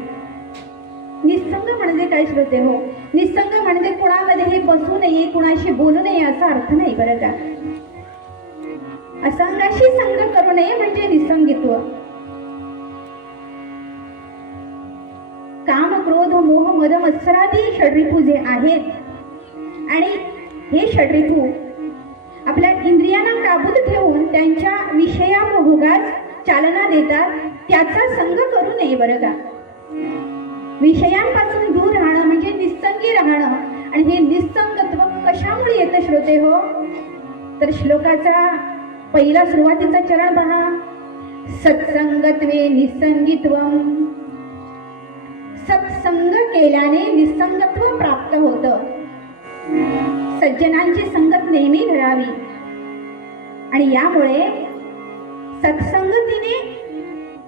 निसंग म्हणजे काय श्रोते हो? निसंग म्हणजे कुणामध्येही बसू नये, कुणाशी बोलू नये असा अर्थ नाही बरं का. असंगाशी संग करू नये म्हणजे निसंगित्व. काम, क्रोध, मोह, मद, मत्सरादी षड्रिपू जे आहेत, आणि हे षड्रिपू आपल्या इंद्रियांना काबूत ठेवून त्यांच्या विषयाभोगास चालना देतात, त्याचा संग करू नये बरं का. विषयांपासून दूर राहणं म्हणजे निसंगी राहणं. आणि हे निसंगत्व कशामुळे येतं श्रोते हो? तर श्लोकाचा पहिला सुरुवातीचा चरण पहा. सत्संगत्वे निसंगित्वम, सत्संग केल्याने निसंगत्व प्राप्त होतं. सज्जनांची संगत नेहमी धरावी, आणि यामुळे सत्संगतीने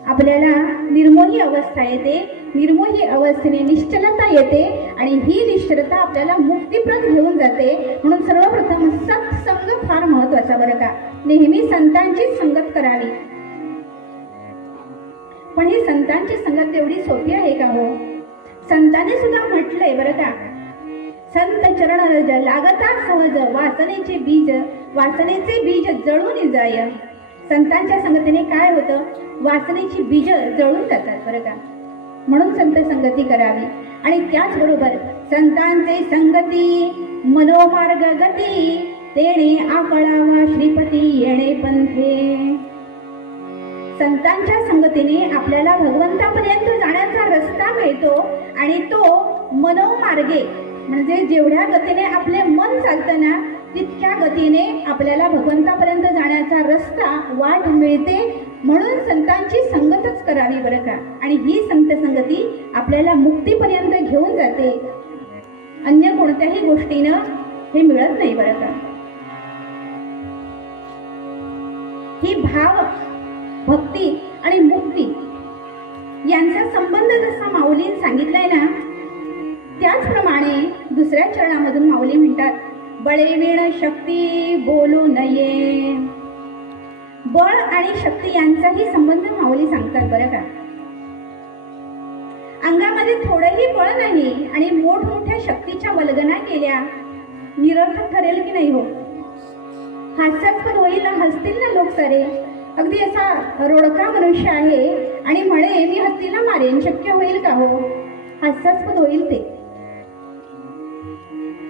आपल्याला निर्मोही अवस्था येते. निर्मोही अवस्थेने निश्चलता येते, आणि ही निश्चलता आपल्याला मुक्तिप्रद घेऊन जाते. म्हणून सर्वप्रथम सत्संग फार महत्वाचा बरं का. नेहमी संतांची संगत करावी. पण ही संतांची संगत तेवढी सोपी आहे का हो? संतांनी सुद्धा म्हटलंय बरं का, संत चरण रज लागता सहज, वासनेचे बीज जळून जाय. संतांच्या संगतीने काय होतं? वासनेची बीज जळून जातात बरं का. म्हणून संत संगती करावी. आणि त्याचबरोबर संतांचे संगती मनोमार्ग गती, तेणे आकळावा श्रीपती येणे पंथे. संतांच्या संगतीने आपल्याला भगवंतापर्यंत जाण्याचा रस्ता मिळतो, आणि तो मनोमार्गे म्हणजे जेवढ्या गतीने आपले मन चालतं ना, तितक्या गतीने आपल्याला भगवंतापर्यंत जाण्याचा रस्ता वाट मिळते. म्हणून संतांची संगतच करावी बरं का. आणि ही संत संगती आपल्याला मुक्तीपर्यंत घेऊन जाते. अन्य कोणत्याही गोष्टीनं हे मिळत नाही बरं का. ही भाव, भक्ती आणि मुक्ती यांचा संबंध जसा माऊलींनी सांगितलाय ना, त्याचप्रमाणे दुसऱ्या चरणामधून माऊली म्हणतात, बळेविण शक्ती बोलू नये. बळ आणि शक्ती यांचाही संबंध माऊली सांगतात बरं का. अंगामध्ये थोडंही बळ नाही आणि मोठमोठ्या शक्तीच्या वल्गना केल्या निरर्थक ठरेल की नाही हो? हास्यास्पद होईल, हसतील ना लोक सारे. अगदी असा रोडका मनुष्य आहे आणि म्हणे मी हत्तीला मारेन, शक्य होईल का हो? हास्यास्पद होईल ते.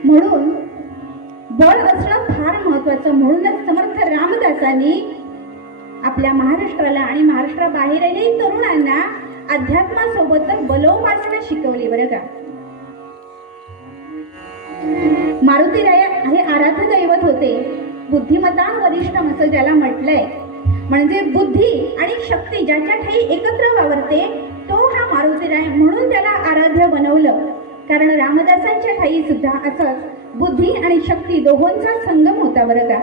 म्हणून बळ असणं फार महत्वाचं. म्हणूनच समर्थ रामदासांनी आपल्या महाराष्ट्राला आणि महाराष्ट्राबाहेरही तरुणांना अध्यात्मासोबतच बलोपासना शिकवली बरं का. मारुतीराय हे आराध्य दैवत होते. बुद्धिमतान वरिष्ठम असं ज्याला म्हटलंय. म्हणजे बुद्धी आणि शक्ती ज्याच्या ठाई एकत्र वावरते तो हा मारुतीराय. म्हणून त्याला आराध्य बनवलं. कारण रामदासांच्या ठाई सुद्धा असंच बुद्धी आणि शक्ती दोहोंचा संगम होता बरं का.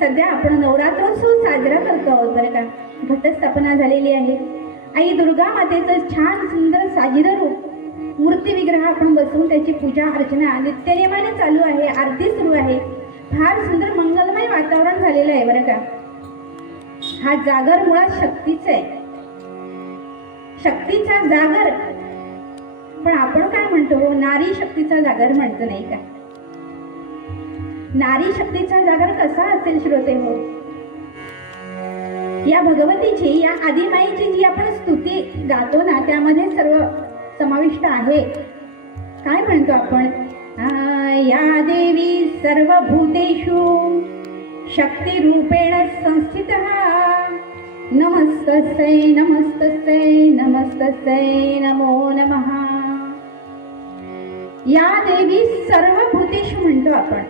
सध्या आपण नवरात्रोत्सव साजरा करतो आहोत बरं का. घटस्थापना झालेली आहे. आई दुर्गा मातेचं छान सुंदर साजिरं रूप मूर्ती विग्रह आपण बसवून त्याची पूजा अर्चना नित्यनेमाने चालू आहे. आरती सुरू आहे. फार सुंदर मंगलमय वातावरण झालेलं आहे बरं का. हा जागर मुळात शक्तीचा आहे, शक्तीचा जागर. पण आपण काय म्हणतो? नारी शक्तीचा जागर म्हणतो नाही का? नारी शक्तीचा जागर कसा असेल श्रोते हो? या भगवतीची, या आदिमाईची जी आपण स्तुती गातो ना, त्यामध्ये सर्व समाविष्ट आहे. काय म्हणतो आपण? या देवी सर्वभूतेषु शक्ती रूपेण संस्थितः, नमस्तस्यै नमस्तस्यै नमस्तस्यै नमो नमः. या देवी सर्वभूतेषु म्हणतो आपण.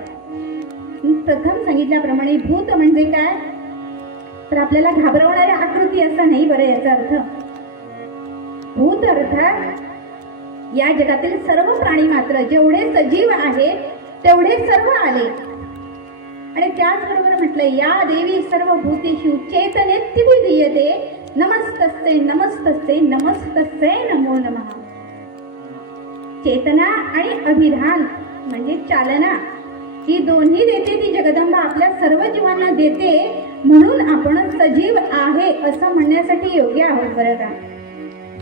प्रथम सांगितल्याप्रमाणे भूत म्हणजे काय? तर आपल्याला घाबरवणारी आकृती असा नाही बरं याचा अर्थ. भूत अर्थात या जगातील सर्व प्राणी मात्र जेवढे सजीव आहेत तेवढे सर्व आले. आणि त्याचबरोबर म्हटलंय, या देवी सर्व भूतेषु चैतन्यत्तिभिधीयते नमस्तस्ते नमस्तस्ते नमस्तस्ते नमो नमः. चेतना आणि अभिधान म्हणजे चालना, ही दोन्ही देते ती जगदंबा आपल्या सर्व जीवांना देते. म्हणून आपण सजीव आहे असं म्हणण्यासाठी योग्य आहोत बरं का.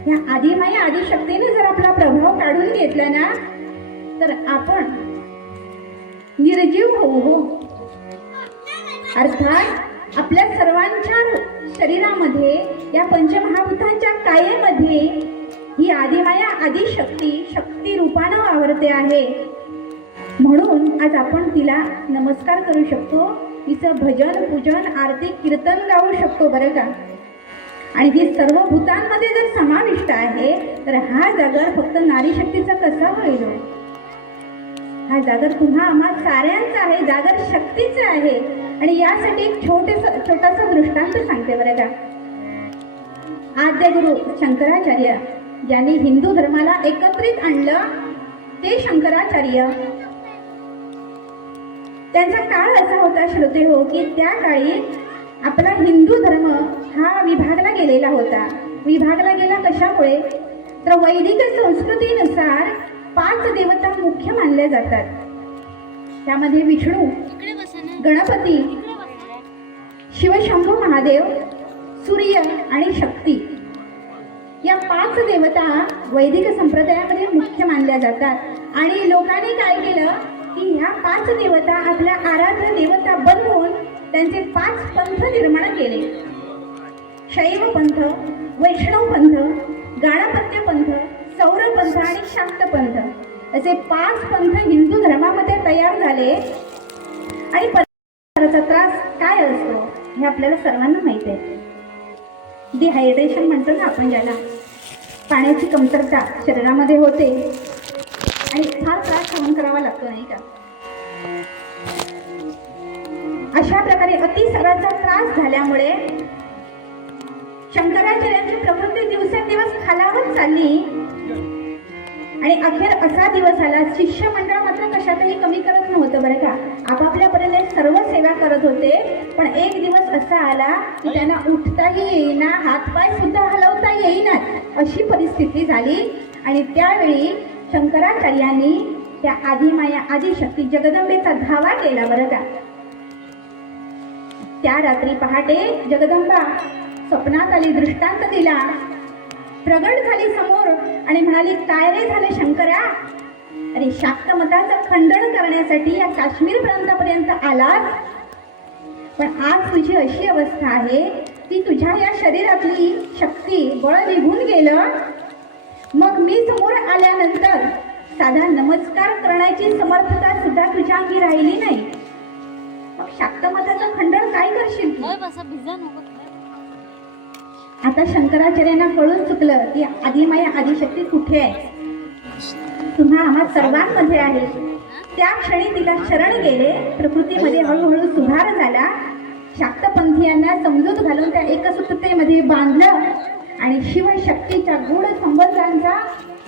या आदिमाया आदिशक्तीने जर आपला प्रभाव काढून घेतला ना तर आपण निर्जीव होऊ. हो, अर्थात आपल्या सर्वांच्या शरीरामध्ये या पंचमहाभूतांच्या कायेमध्ये ही आदिमाया आदिशक्ती शक्ती रूपानं वावरते आहे. म्हणून आज आपण तिला नमस्कार करू शकतो, तिचं भजन पूजन आरती कीर्तन गाऊ शकतो बरं का. आणि ही सर्व भूतांमध्ये जर समाविष्ट आहे तर हा जागर फक्त नारी शक्तीचा कसा होईल? हा जागर तुम्हा आम्हा साऱ्यांचा आहे, जागर शक्तीचा आहे. आणि यासाठी एक छोटासा दृष्टांत सांगते बरं का. आद्य गुरु शंकराचार्य ज्यांनी हिंदू धर्माला एकत्रित आणलं ते शंकराचार्य. त्यांचा काळ असा होता श्रोते हो की त्या काळी आपला हिंदू धर्म हा विभागला गेलेला होता. विभागला गेला कशामुळे? तर वैदिक संस्कृतीनुसार 5 देवता मुख्य मानल्या जातात. त्यामध्ये विष्णू, गणपती, शिवशंभू महादेव, सूर्य आणि शक्ती या 5 देवता वैदिक संप्रदायामध्ये मुख्य मानल्या जातात. आणि लोकांनी काय केलं की ह्या 5 देवता आपल्या आराध्य देवता बनवून त्यांचे 5 पंथ निर्माण केले. शैव पंथ, वैष्णव पंथ, गाणपत्य पंथ, सौर पंथ आणि शाक्त पंथ असे 5 पंथ हिंदू धर्मामध्ये तयार झाले. आणि परिसराचा त्रास काय असतो हे आपल्याला सर्वांना माहिती आहे. डिहायड्रेशन म्हणतो ना आपण ज्याला, पाण्याची कमतरता शरीरामध्ये होते आणि फार त्रास सहन करावा लागतो नाही का. अशा प्रकारे अतिसाराचा त्रास झाल्यामुळे शंकराचार्यांची प्रकृती दिवसेंदिवस खालावत चालली. आणि अखेर असा दिवस आला, शिष्यमंडळ मात्र कशातही कमी करत नव्हतं बरं का. आपापल्यापर्यंत सर्व सेवा करत होते. पण एक दिवस असा आला की त्यांना उठताही येईना, हातपाय सुद्धा हलवता येईना अशी परिस्थिती झाली. आणि त्यावेळी शंकराचार्यांनी त्या आदिमाया आदिशक्ती जगदंबेचा धावा केला बरं का. त्या रात्री पहाटे जगदंबा स्वप्नात आली, दृष्टांत दिला, प्रगट झाली समोर आणि म्हणाली, काय रे झालं शंकरा? अरे शाक्त मताचं खंडन करण्यासाठी या काश्मीर प्रांतापर्यंत आलास, पण आज तुझी अशी अवस्था आहे की तुझ्या या शरीरातली शक्ती बळ निघून गेलं. मग मी समोर आल्यानंतर साधा नमस्कार करण्याची समर्थता सुद्धा तुझ्या अंगी राहिली नाही. मग शाक्त मताचं खंडन काय करशील? आता शंकराचार्यांना कळून चुकलं की आदिमाया आदिशक्ती कुठे आहे, तुम्हा आम्हा सर्वांमध्ये आहे. त्या क्षणी तिला शरण गेले. प्रकृतीमध्ये हळूहळू सुधार झाला. शाक्तपंथीयांना समजूत घालून त्या एकसूत्रतेमध्ये बांधलं आणि शिवशक्तीच्या गूढ संबंधांचा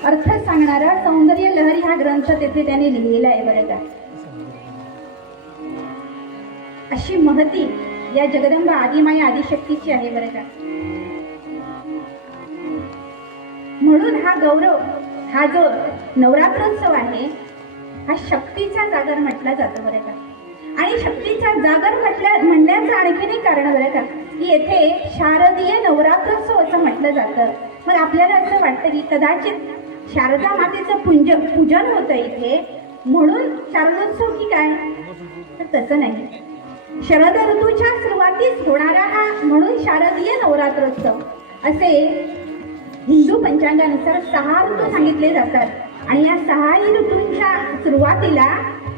अर्थ सांगणारा सौंदर्य लहरी हा ग्रंथ तेथे त्याने लिहिलेला आहे बरं का. अशी महती या जगदंबा आदिमाया आदिशक्तीची आहे बरं का. म्हणून हा गौरव, हा जो नवरात्रोत्सव आहे हा शक्तीचा जागर म्हटला जातो बरं का. आणि शक्तीचा जागर म्हणण्याचं आणखीन एक कारण बरं का की येथे शारदीय नवरात्रोत्सव असं म्हटलं जातं. मग आपल्याला असं वाटतं की कदाचित शारदा मातेचं पूजन होतं इथे म्हणून शारदोत्सव की काय, तर तसं नाही. शरद ऋतूच्या सुरुवातीस होणारा हा म्हणून शारदीय नवरात्रोत्सव असे हिंदू पंचांगानुसार 6 ऋतू सांगितले जातात. आणि या 6 ऋतूंच्या सुरुवातीला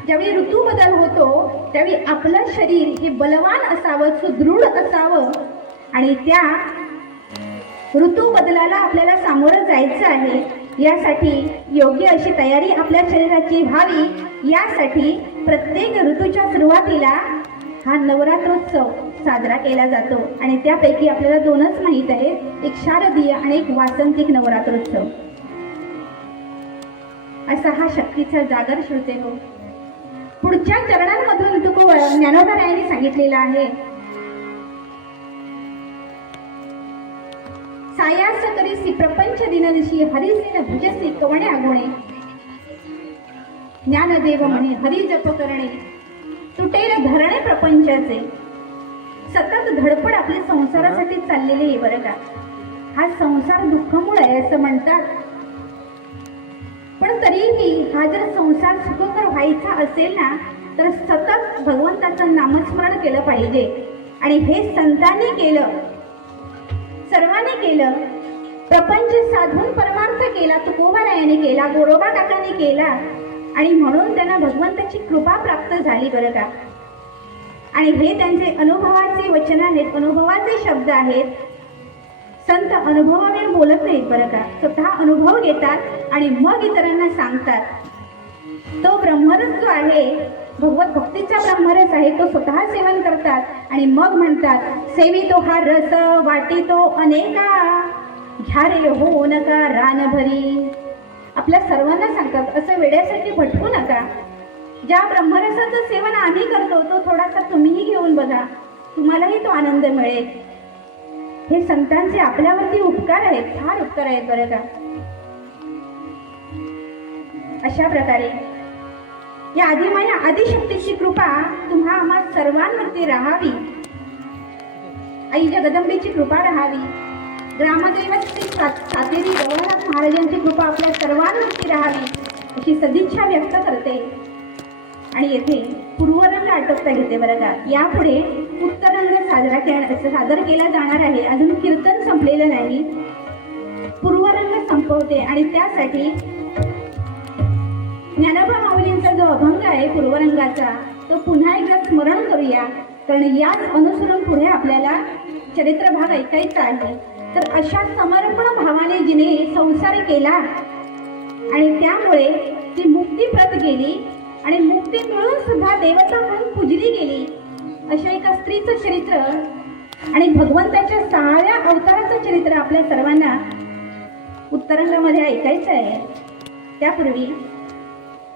ज्यावेळी ऋतू बदल होतो त्यावेळी आपलं शरीर हे बलवान असावं, सुदृढ असावं आणि त्या ऋतू बदलाला आपल्याला सामोरं जायचं आहे. यासाठी योग्य अशी तयारी आपल्या शरीराची व्हावी. यासाठी प्रत्येक ऋतूच्या सुरुवातीला हा नवरात्रोत्सव साजरा केला जातो. आणि त्यापैकी आपल्याला 2च माहीत आहेत, एक शारदीय आणि एक वासंतिक नवरात्रोत्सव. असा हा शक्तीचा जागर श्रोते हो. पुढच्या चरणांमधून ज्ञानोबरायांनी सांगितलेलं आहे, सायास करीसी प्रपंच दिनदिशी हरिसेन भुजसी कवणे आगुणे. ज्ञानदेव म्हणे हरी जप करणे तुटेल धरणे प्रपंचाचे. सतत धडपड आपल्या संसारासाठी चाललेली आहे बरं का. हा संसार दुःखमूळ आहे असं म्हणतात, पण तरीही हा जर संसार सुखकर व्हायचा असेल ना तर सतत भगवंताचं नामस्मरण केलं पाहिजे. आणि हे संतांनी केलं, सर्वांनी केलं. प्रपंच साधून परमार्थ केला, तुकोबारायाने केला, गोरोबा काकांनी केला आणि म्हणून त्यांना भगवंताची कृपा प्राप्त झाली बरं का. आणि हे त्यांचे अनुभवाचे वचन आहेत, अनुभवाचे शब्द आहेत. संत अनुभवाने बोलत नाहीत बरं का, स्वतः अनुभव घेतात आणि मग इतरांना सांगतात. तो ब्रह्मरस जो आहे, भगवत भक्तीचा ब्रह्मरस आहे, तो स्वतः सेवन करतात आणि मग म्हणतात, सेवी तो हा रस वाटी तो अनेका घ्या रे हो नका रानभरी. आपल्या सर्वांना सांगतात असं वेड्यासाठी भटकू नका. ज्या ब्रह्मरसाचं सेवन आम्ही करतो तो थोडासा तुम्हीही घेऊन बघा, तुम्हालाही तो आनंद मिळेल. हे संतांचे आपल्यावरती उपकार आहेत, फार उपकार आहेत बरं का. अशा प्रकारे या आदिमाया आदिशक्तीची कृपा तुम्हा आम्हा सर्वांवरती राहावी. आई जगदंबेची कृपा राहावी. ग्रामदैवत श्री सातेरी गवळनाथ महाराजांची कृपा आपल्या सर्वांवरती राहावी अशी सदिच्छा व्यक्त करते. आणि येथे पूर्वरंग आटोपता घेते बरं का. यापुढे उत्तरंग सादर केला जाणार आहे. अजून कीर्तन संपलेलं नाही, पूर्वरंग संपवते. आणि त्यासाठी ज्ञानोबा माऊलींचा जो अभंग आहे पूर्वरंगाचा तो पुन्हा एकदा स्मरण करूया, कारण याच अनुसरून पुढे आपल्याला चरित्र भाग ऐकायचा आहे. तर अशा समर्पण भावाने जिने संसार केला आणि त्यामुळे ती मुक्ती प्रत गेली आणि मुक्ती मिळून सुद्धा देवता म्हणून पूजली गेली, अशा एका स्त्रीचं चरित्र आणि भगवंताच्या 6व्या अवताराचं चरित्र आपल्या सर्वांना उत्तरंगामध्ये ऐकायचं आहे. त्यापूर्वी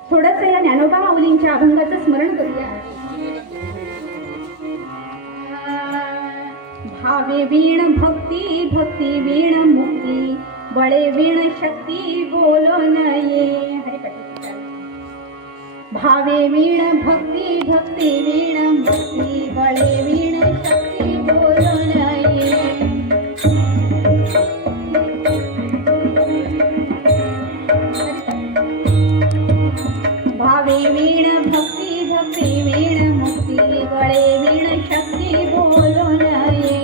थोडंसं या ज्ञानोबा माऊलींच्या अभंगाचं स्मरण करूया. भावे वीण भक्ती, भक्ती वीण मुक्ती, बळे वीण शक्ती बोलो नये. भावे वीण भक्ती, भक्ती वीण मुक्ती, बळे वीण शक्ती बोलो नये. भावे वीण भक्ती, भक्ती वीण मुक्ती, बळे वीण शक्ती बोलो नये.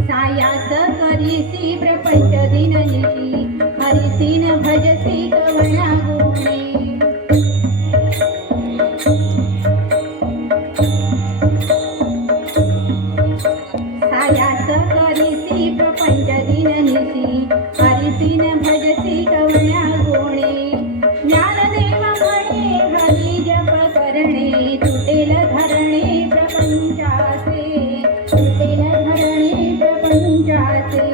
सायास करीसी प्रपंच दिननिशी, हरिसीन भजसी कवना गुणे. सायास करीसी प्रपंच दिननिशी, हरिसीन भजसी कवना गुणे. ज्ञानदेव म्हणे हरी जप करणे तुटेल धरणे प्रपंचाचे, तुटेल धरणे प्रपंचाचे.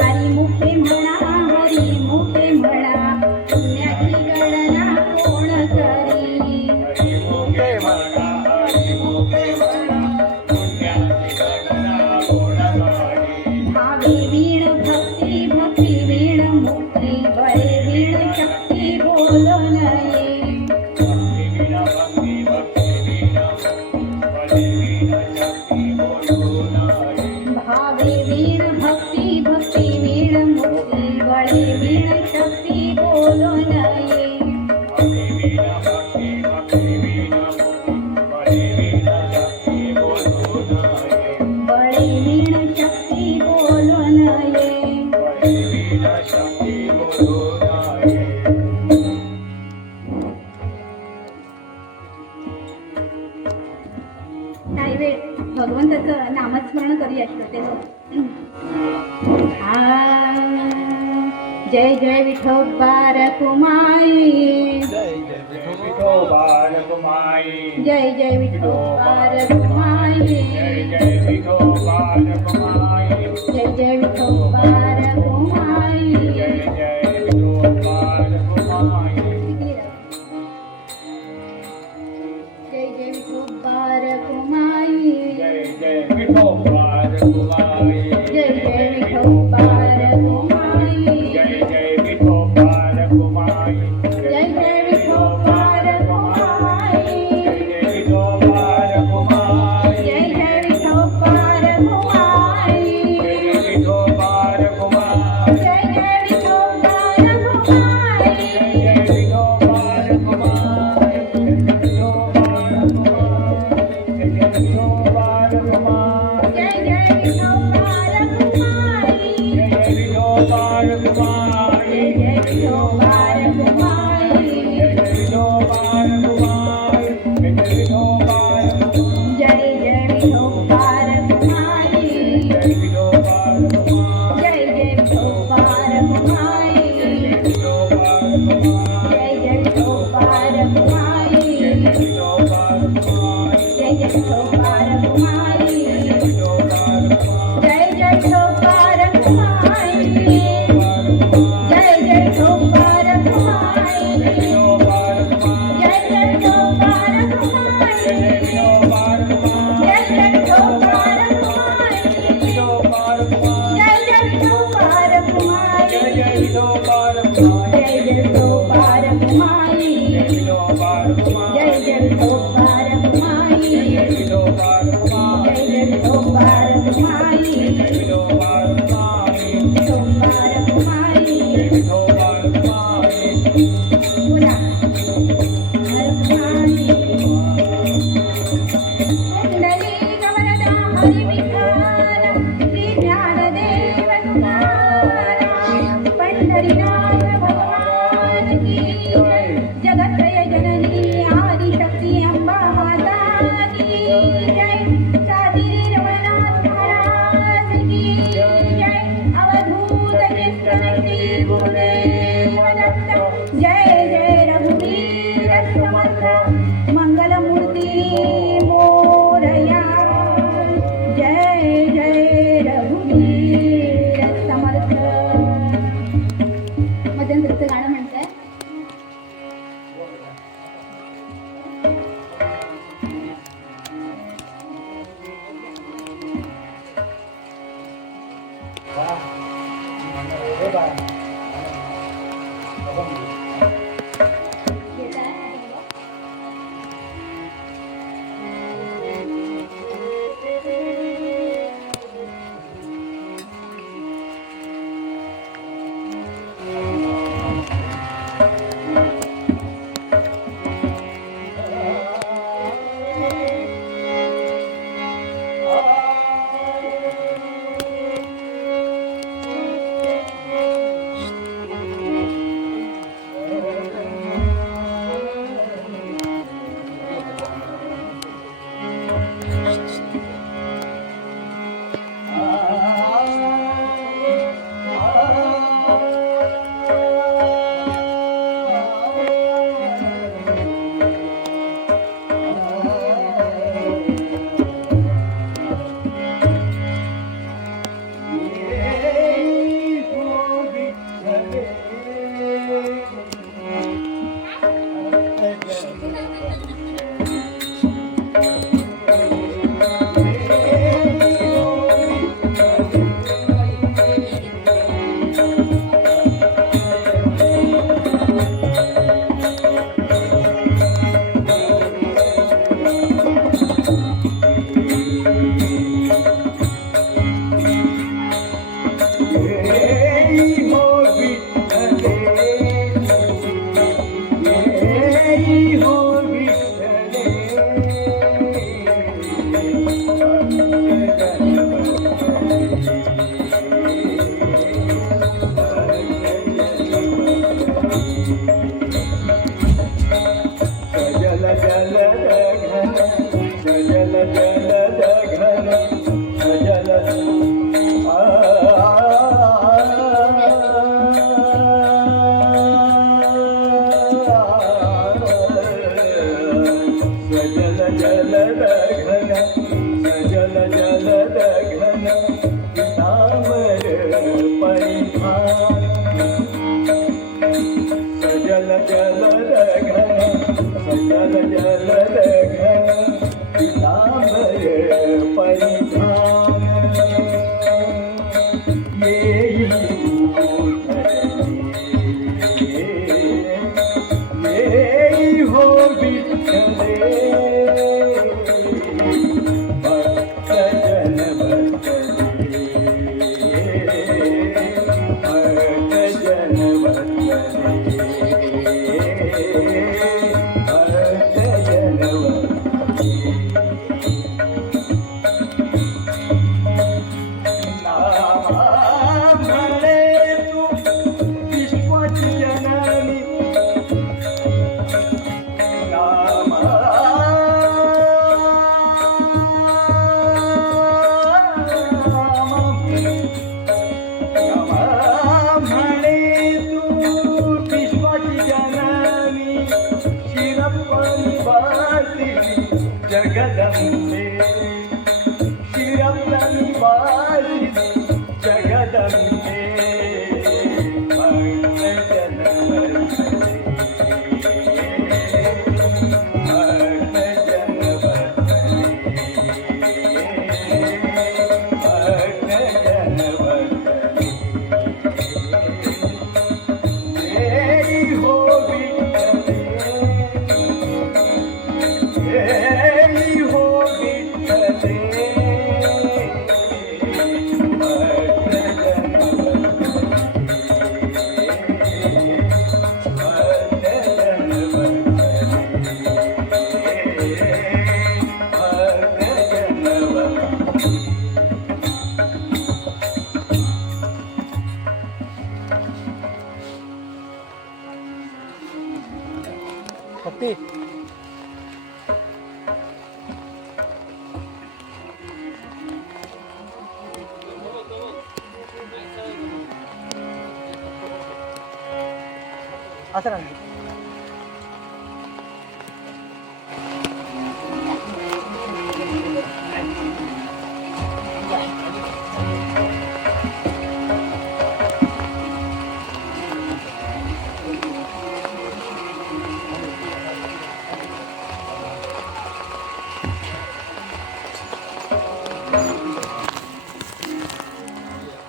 हरिमुखे म्हणा, हरिमुखे म्हणा, पुण्याची गणना कोण करी. भावे वीण भक्ती, भक्ती वीण मुक्ती, बळे वीण शक्ती बोलो नये. भावे वीण भक्ती, भक्ती वीण मुक्ती, बळे वीण शक्ती बोलो नये. जय जय विठोबा रघुमाई जय जय विठोबा रघुमाई जय जय विठोबा रघुमाई जय जय विठोबा रघुमाई जय जय विठोबा रघुमाई जय जय विठोबा रघुमाई जय जय विठोबा रघुमाई जय जय विठोबा रघुमाई जय जय विठोबा रघुमाई जय जय विठोबा रघुमाई जय जय विठोबा रघुमाई जय जय विठोबा रघुमाई जय जय विठोबा रघुमाई जय जय विठोबा जलद घन सकल जलद घन पीतांबर परिधान येई येई हो विठ्ठले भक्तजन वत्सले भक्तजन वत्सले भक्तजन वत्सले नामा म्हणे तू विश्वाची जननी नामा म्हणे तू विश्वाची जननी शिरपणी वासिनी जगदंबे शिरपणी वासिनी जगदंबे भक्तजन वत्सले भक्तजन वत्सले भक्तजन वत्सले येई हो विठ्ठले येई हो विठ्ठले भक्तजन भक्ती असं नाही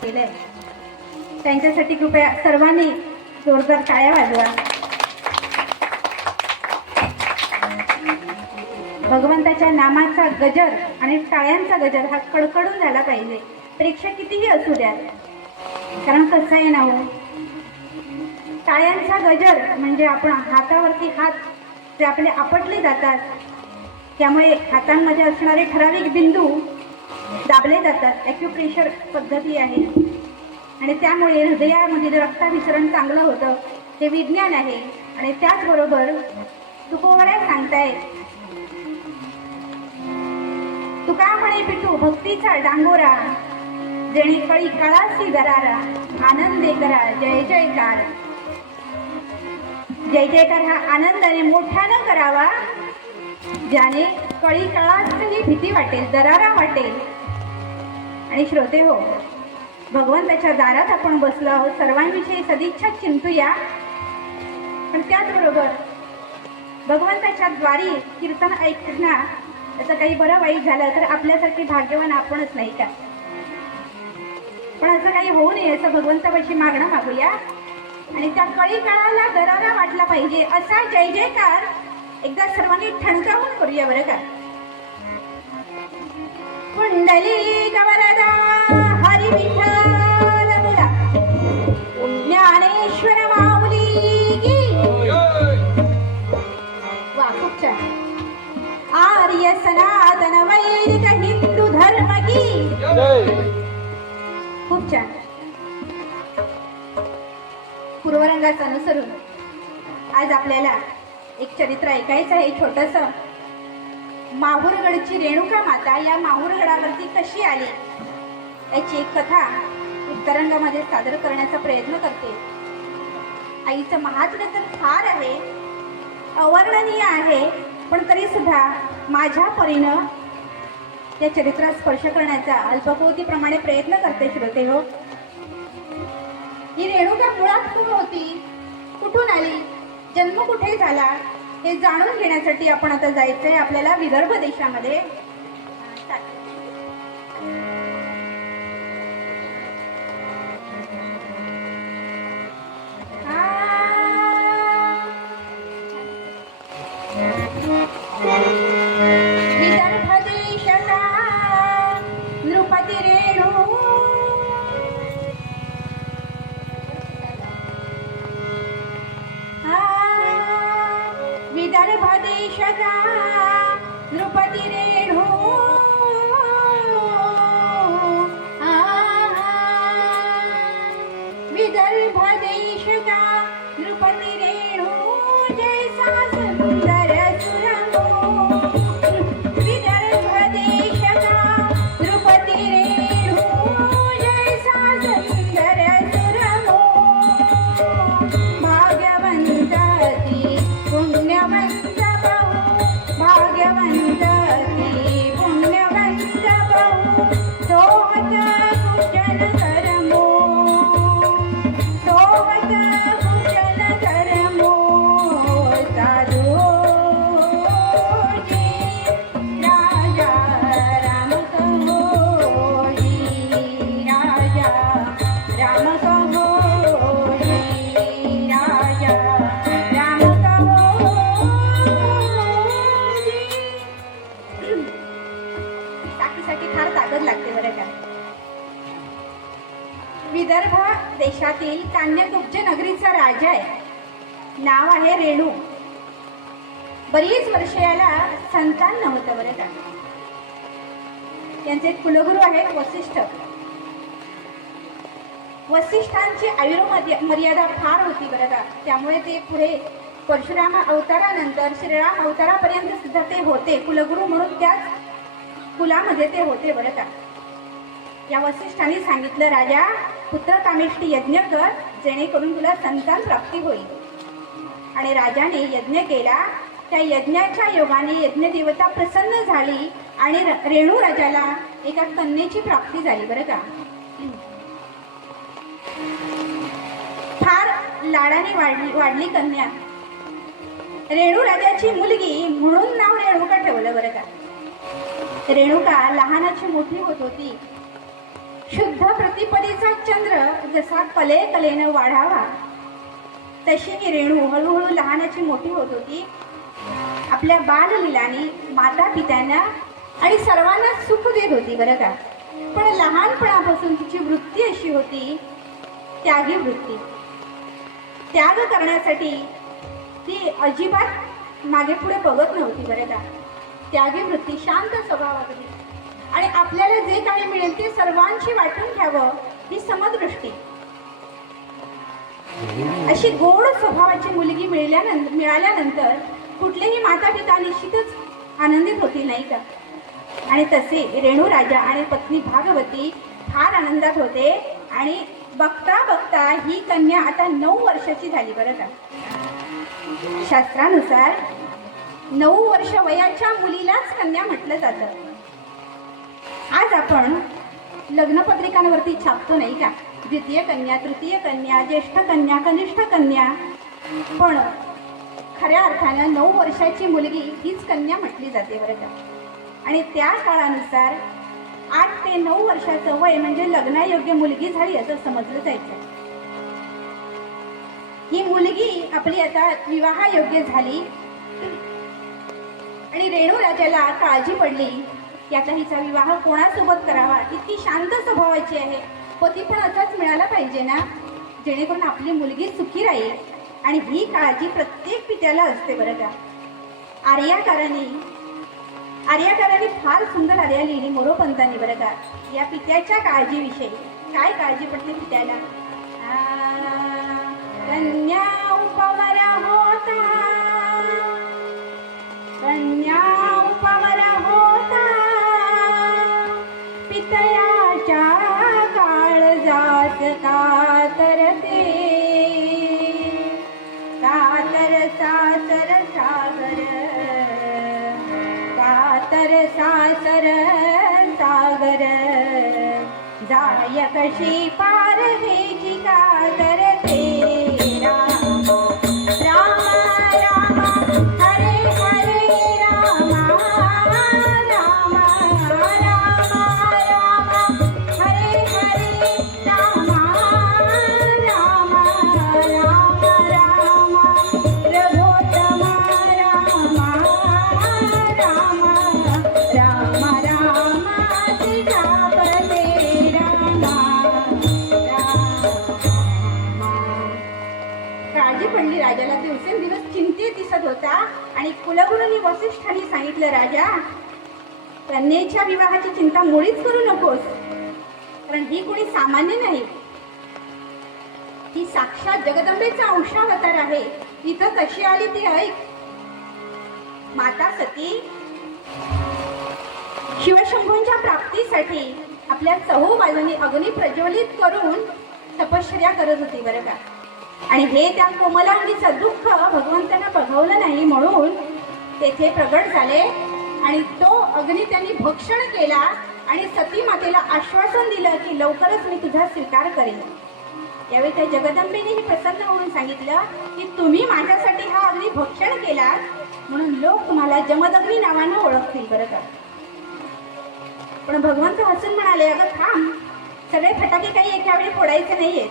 केलंय त्यांच्यासाठी कृपया सर्वांनी जोरदार टाळ्या वाजवा. भगवंताच्या नामाचा गजर आणि टाळ्यांचा गजर हा कडकडून झाला पाहिजे. परीक्षा कितीही असू द्या, कारण कसं आहे ना हो, टाळ्यांचा गजर म्हणजे आपण हातावरती हात जे आपले आपटले जातात, त्यामुळे हातांमध्ये असणारे ठराविक बिंदू दाबले जातात. ॲक्युप्रेशर पद्धती आहे आणि त्यामुळे हृदयामधील रक्ताभिसरण चांगलं होतं. हे विज्ञान आहे. आणि त्याचबरोबर तुकोबराय सांगतायत, तुका म्हणे पिटू भक्तीचा डांगोरा, जणी कळी काळासी दरारा, आनंदे करा जय जयकार. जय जयकार हा आनंदाने मोठ्यानं करावा, ज्याने कळी काळातही भीती वाटेल, दरारा वाटेल. आणि श्रोते हो, भगवंताच्या दारात आपण बसलो आहोत, सर्वांविषयी सदिच्छा चिंतूया. पण त्याचबरोबर भगवंताच्या द्वारी कीर्तन ऐकणं, त्याचं काही बरं वाईट झालं तर आपल्यासारखे भाग्यवान आपणच नाही का. पण असं काही होऊ नये असं भगवंतापाशी मागणं मागूया. आणि त्या कळी काळाला दरारा वाटला पाहिजे असा जय जयकार एकदा सर्वांनी ठणकावून करूया बरं का. कुंडली गवरदा हरी विठ्ठल बोला, ज्ञानेश्वर माऊली की वा, खूप छान. आर्य सनातन वैदिक हिंदू धर्म की खूप छान. पूर्वरंगाचं अनुसरून आज आपल्याला एक चरित्र ऐकायचं आहे छोटंसं. माहूरगडची रेणुका माता या माहूरगडावरती कशी आली याची एक कथा उत्तरंगामध्ये सादर करण्याचा प्रयत्न करते. आईचं महात्म्य तर फार आहे, अवर्णनीय आहे, पण तरी सुद्धा माझ्या परीनं या चरित्रात स्पर्श करण्याचा अल्पपोतीप्रमाणे प्रयत्न करते. श्रोते हो, ही रेणुका मुळात कोण होती, कुठून आली जन्म कुठे झाला हे जाणून घेण्यासाठी आपण आता जायचंय आपल्याला विदर्भ देशामध्ये. विदर्भ देशका नृपती रेणू विदर्भ देशका नृपती रेणू विदर्भ देशका नृपती रेणू जैसा सुंदर सुरंगो. विदर्भ देशका नृपती रेणू जैसा सुंदर सुरंगो. भाग्यवंत ती पुण्यवंत बहु भाग्यवंत ती पुण्यवंत बहु सोबत पूजन करमो सोबत पूजन करमो साधू राजा राम कहोजी राजा राम कहोजी राजा राम कहोजी. टाकीसाठी फार ताकद लागते बरं का. विदर्भ देशातील कान्यकुब्ज नगरीचा राजा आहे. नाव आहे रेणू. बरीच वर्ष याला संतान नव्हतं बरं का. यांचे कुलगुरू आहेत वसिष्ठ. वसिष्ठांची आयुर्मर्यादा फार होती बरं का. त्यामुळे ते पुढे परशुराम अवतारानंतर श्रीराम अवतारापर्यंत सुद्धा ते होते कुलगुरू म्हणून. त्याच कुलामध्ये ते होते बरं का. या वसिष्ठांनी सांगितलं, राजा पुत्रकामेष्टी यज्ञ कर जेणेकरून तुला संतान प्राप्ती होईल. आणि राजाने यज्ञ केला. त्या यज्ञाच्या योगाने यज्ञदेवता प्रसन्न झाली आणि रेणू राजाला एका कन्येची प्राप्ती झाली बरं का. फार लाडाने वाढली कन्या. रेणू राजाची मुलगी म्हणून नाव रेणुका ठेवलं बरं का. रेणुका लहानाची मोठी होत होती. शुद्ध प्रतिपदेचा चंद्र जसा कलेनं वाढावा तशी ही रेणू हळूहळू लहानाची मोठी होत होती. आपल्या बाललीलाने माता पित्यांना आणि सर्वांना सुख देत होती बरं का. पण लहानपणापासून तिची वृत्ती अशी होती, त्यागी वृत्ती. त्याग करण्यासाठी ती अजिबात मागे पुढे बघत नव्हती बरं का. त्यागी वृत्ती, शांत स्वभावाची आणि आपल्याला जे काही मिळेल ते सर्वांशी वाटून घ्यावं ही समदृष्टी. अशी गोड स्वभावाची मुलगी मिळाल्यानंतर कुठलेही माता पिता निश्चितच आनंदित होती नाही का. आणि तसे रेणू राजा आणि पत्नी भागवती फार आनंदात होते. आणि बघता बघता ही कन्या आता 9 वर्षाची झाली बरं का. शास्त्रानुसार 9 वर्ष वयाच्या मुलीलाच कन्या म्हटलं जातं. आज आपण लग्नपत्रिकांवरती छापतो नाही का, द्वितीय कन्या, तृतीय कन्या, ज्येष्ठ कन्या, कनिष्ठ कन्या. पण खऱ्या अर्थानं 9 वर्षाची मुलगी हीच कन्या म्हटली जाते बरं का. आणि त्या काळानुसार 8 ते 9 वर्षाचं वय म्हणजे लग्नायोग्य मुलगी झाली असं समजलं जायचं. ही मुलगी आपली आता विवाहायोग्य झाली. आणि रेणू राजाला काळजी पडली की आता हिचा विवाह कोणासोबत करावा. इतकी शांत स्वभावाची आहे, पती पण असाच मिळाला पाहिजे ना, जेणेकरून आपली मुलगी सुखी राहील. आणि ही काळजी प्रत्येक पित्याला असते बरं का. आर्याकारांनी फार सुंदर आर्या लिहिली मोरोपंतांनी बरं का. या पित्याच्या काळजीविषयी काय काळजी पडते पित्याला. कन्या उपवर होता, कन्या उपवर होता, पितयाच्या काळजात कातरते, कातर सासर सागर, कातर सासर सागर, जाय कशी पार हे जी कातरते. राम राम दिवस चिंतित दिसत होता आणि कुलगुरूंनी वसिष्ठांनी सांगितलं, राजा, कन्येच्या विवाहाची चिंता मुळीच करू नकोस, कारण ही कोणी सामान्य नाही, ही साक्षात जगदंबेचा अंशावतार आहे. इथं कशी आली ती ऐक. माता सती शिवशंभूंच्या प्राप्तीसाठी आपल्या चहूबाजूने अग्नी प्रज्वलित करून तपश्चर्या करत होती बरं का. आणि हे त्या कोमलांगीचं दुःख भगवंतांना बघवलं नाही म्हणून तेथे प्रगट झाले आणि तो अग्नी त्यांनी भक्षण केला आणि सती मातेला आश्वासन दिलं की लवकरच मी तुझा स्वीकार करेन. यावेळी त्या जगदंबेनेही प्रसन्न होऊन सांगितलं की तुम्ही माझ्यासाठी हा अग्नी भक्षण केला म्हणून लोक तुम्हाला जमदग्नी नावानं ओळखतील बरं का. पण भगवंत हसून म्हणाले, अगं थांब, सगळे फटाके काही एका वेळी फोडायचे नाहीयेत.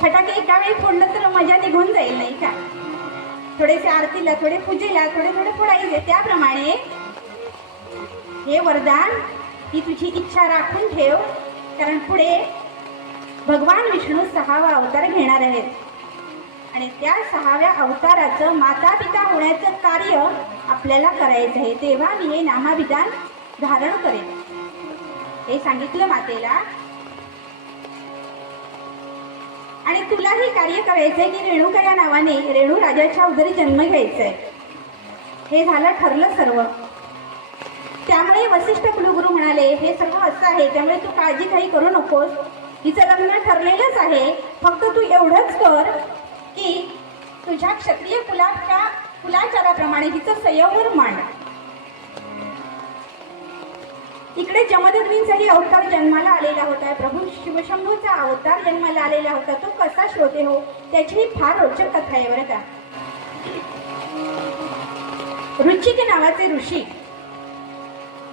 फटाके एका वेळी फोडलं तर मजा निघून जाईल नाही का. थोडेसे आरतीला, थोडे पूजेला, थोडे थोडे फोडायचे. त्याप्रमाणे हे वरदान ही तुझी इच्छा राखून ठेव, कारण पुढे भगवान विष्णू 6वा अवतार घेणार आहेत आणि त्या 6व्या अवताराचं माता पिता होण्याचं कार्य आपल्याला करायचं आहे. तेव्हा मी हे नामाभिधान धारण करेन हे सांगितलं मातेला. आणि तुलाही कार्य करायचंय की रेणुका या नावाने रेणू राजाच्या उदरी जन्म घ्यायचाय. हे झालं, ठरलं सर्व. त्यामुळे वसिष्ठ कुलगुरू म्हणाले, हे सर्व असं आहे, त्यामुळे तू काळजी काही करू नकोस, हिचं लग्न ठरलेलंच आहे. फक्त तू एवढंच कर की तुझ्या क्षत्रिय कुलाचाराप्रमाणे हिचं संयमवर मांड. इकडे जमदग्नींचाही अवतार जन्माला आलेला होता, प्रभू शिवशंभूचा अवतार जन्माला आलेला होता. तो कसा शोधे हो, त्याची ही फार रोचक कथा आहे बरं का. ऋचिके नावाचे ऋषी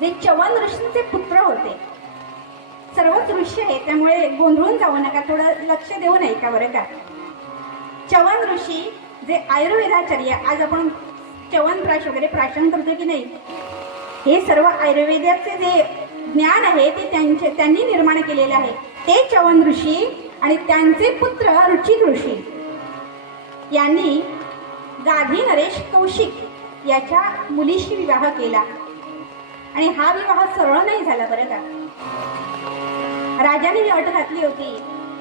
जे च्यवन ऋषींचे पुत्र होते. सर्वच ऋषी आहे त्यामुळे गोंधळून जाऊ नका, थोडं लक्ष देऊन ऐका बरं का. च्यवन ऋषी जे आयुर्वेदाचार्य, आज आपण च्यवनप्राश वगैरे प्राशन करतो की नाही, हे सर्व आयुर्वेदाचे जे ज्ञान आहे ते त्यांनी निर्माण केलेले आहे. ते च्यवन ऋषी आणि त्यांचे पुत्र ऋचिक ऋषी यांनी गाधी नरेश कौशिक याच्या मुलीशी विवाह केला आणि हा विवाह सरळ नाही झाला बरं का. राजाने ही अट घातली होती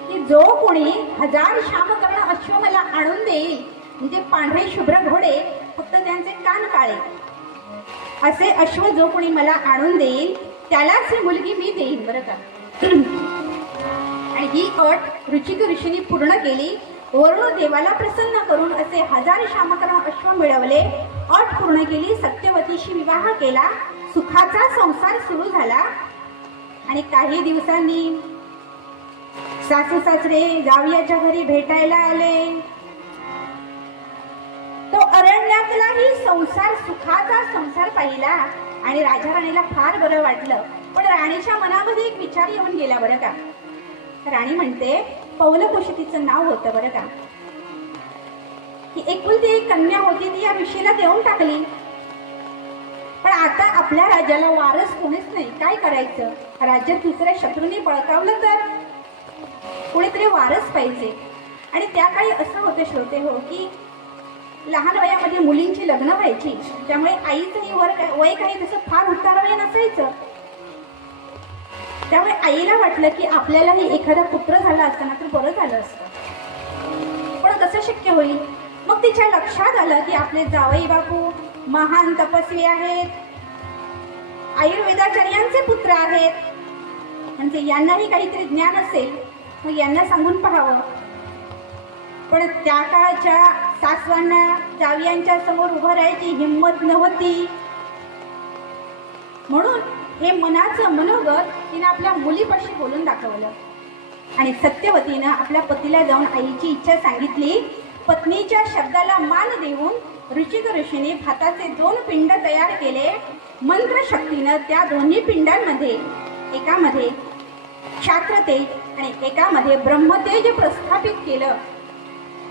की जो कोणी 1000 श्यामकर्ण अश्व मला आणून देईल, म्हणजे पांढरे शुभ्र घोडे फक्त त्यांचे कान काळे असे अश्व जो कोणी मला आणून देईल त्यालाच ही मुलगी मी देईन बरं का. आणि ही अट ऋचिक ऋषींनी पूर्ण केली. वरुण देवाला प्रसन्न करून असे 1000 श्यामकर्ण अश्व मिळवले. अट पूर्ण केली, सत्यवतीशी विवाह केला, सुखाचा संसार सुरू झाला. आणि काही दिवसांनी सासू सासरे जावयाच्या घरी भेटायला आले. तो अरण्यातलाही संसार, सुखाचा संसार पाहिला आणि राजा राणीला फार बरं वाटलं. पण राणीच्या मनामध्ये एक विचार येऊन गेला बरं का. राणी म्हणते, पौलकुशी तिचं नाव होतं बरं का, की एकुलती एक कन्या होती, ती या ऋषीला देऊन टाकली. पण आता आपल्या राज्याला वारस कोणीच नाही, काय करायचं. राज्यात दुसऱ्या शत्रूंनी बळकावलं तर कोणीतरी वारस पाहिजे. आणि त्या काळी असं होतं श्रोते हो, की लहान वयामध्ये मुलींची लग्न व्हायची, त्यामुळे आईचंही वय काही तसं फार उतारवय नसायचं. त्यामुळे आईला वाटलं की आपल्यालाही एखादा पुत्र झाला असताना तर बरं झालं असतं, पण कसं शक्य होईल. मग तिच्या लक्षात आलं की आपले जावई बापू महान तपस्वी आहेत, आयुर्वेदाचार्यांचे पुत्र आहेत, म्हणजे यांनाही काहीतरी ज्ञान असेल, मग यांना सांगून पाहावं. पण त्या काळच्या सासवांना जावयांच्या समोर उभं राहायची हिंमत नव्हती. म्हणून हे मनाचं मनोगत तिनं आपल्या मुलीपाशी बोलून दाखवलं आणि सत्यवतीनं आपल्या पतीला जाऊन आईची इच्छा सांगितली. पत्नीच्या शब्दाला मान देऊन ऋचिक ऋषीने भाताचे 2 पिंड तयार केले. मंत्रशक्तीनं त्या दोन्ही पिंडांमध्ये, एकामध्ये क्षात्रतेज आणि एकामध्ये ब्रह्मतेज प्रस्थापित केलं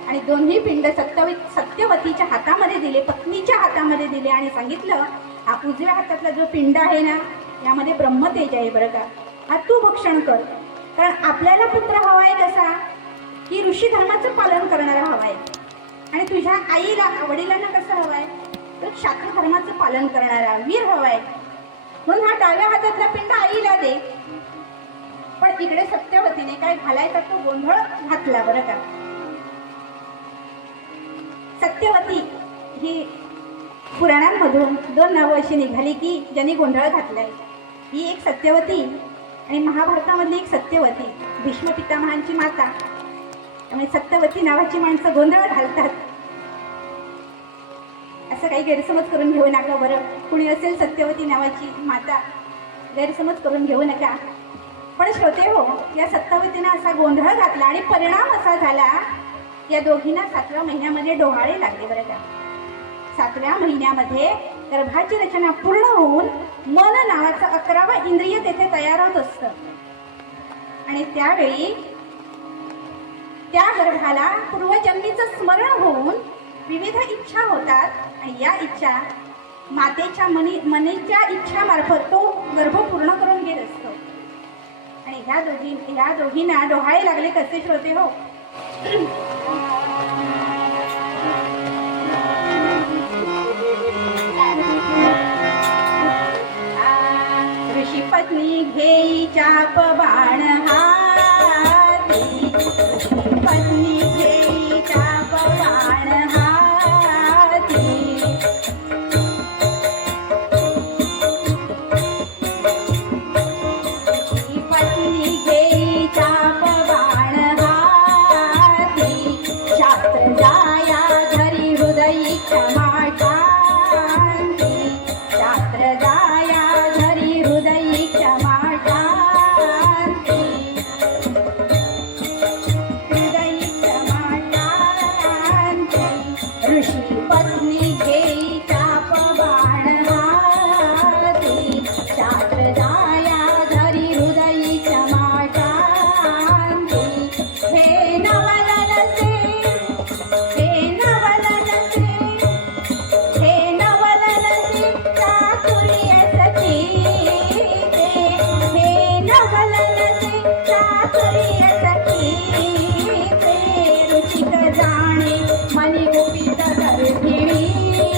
आणि दोन्ही पिंड सत्यवतीच्या हातामध्ये दिले, पत्नीच्या हातामध्ये दिले आणि सांगितलं, हा उजव्या हातातला जो पिंड आहे ना, यामध्ये ब्रह्मतेज आहे बरं का, हा तू भक्षण कर. कारण आपल्याला पुत्र हवा आहे कसा, की ऋषी धर्माचं पालन करणारा हवा आहे आणि तुझ्या आईला वडिलांना कसं हवंय तर शास्त्र धर्माचं पालन करणारा वीर हवाय, म्हणून हा डाव्या हातातला पिंड आईला दे. पण इकडे सत्यवतीने काय घालायचा तो गोंधळ घातला बरं का. सत्यवती ही पुराणांमधून 2 नावं अशी निघाली की ज्यांनी गोंधळ घातलाय. ही एक सत्यवती आणि महाभारतामधली एक सत्यवती, भीष्म पितामहांची माता. त्यामुळे सत्यवती नावाची माणसं गोंधळ घालतात. असं काही गैरसमज करून घेऊ नका बरं. कुणी असेल सत्यवती नावाची माता, गैरसमज करून घेऊ नका. पण श्रोते हो, या सत्यवतीनं असा गोंधळ घातला आणि परिणाम असा झाला, या दोघींना 7व्या महिन्यामध्ये डोहाळे लागले बरं का. 7व्या महिन्यामध्ये गर्भाची रचना पूर्ण होऊन मन नावाचं 11वं इंद्रिय तेथे तयार होत असतं. आणि त्यावेळी त्या गर्भाला पूर्वजन्मीचं स्मरण होऊन विविध इच्छा होतात आणि या इच्छा मातेच्या मनीच्या इच्छामार्फत तो गर्भ पूर्ण करून घेत असतो. आणि ह्या दोघींना डोहाळे लागले कसे श्रोते हो. ऋषी पत्नी घेई चाप बाण हाती, पत्नी घेई चाप बाण हाती. ऋषी पत्नी घेई चाप बाण हाती, शास्त्र जाया धरी हृदयी क्षमा शांती. शास्त्र जाया धरी हृदयी क्षमा शांती. हृदयी क्षमा शांती. ऋषी पत्नी घेई चाप बाण हाती, शास्त्र जाया धरी हृदयी क्षमा शांती. हे नवलनसे, हे नवलनसे, हे नवलनसे चातुर्य सखीते. हे नवलनसे चातुर्य सखीते. रुचिक जाणे मनी गुपित गर्भिणीचे.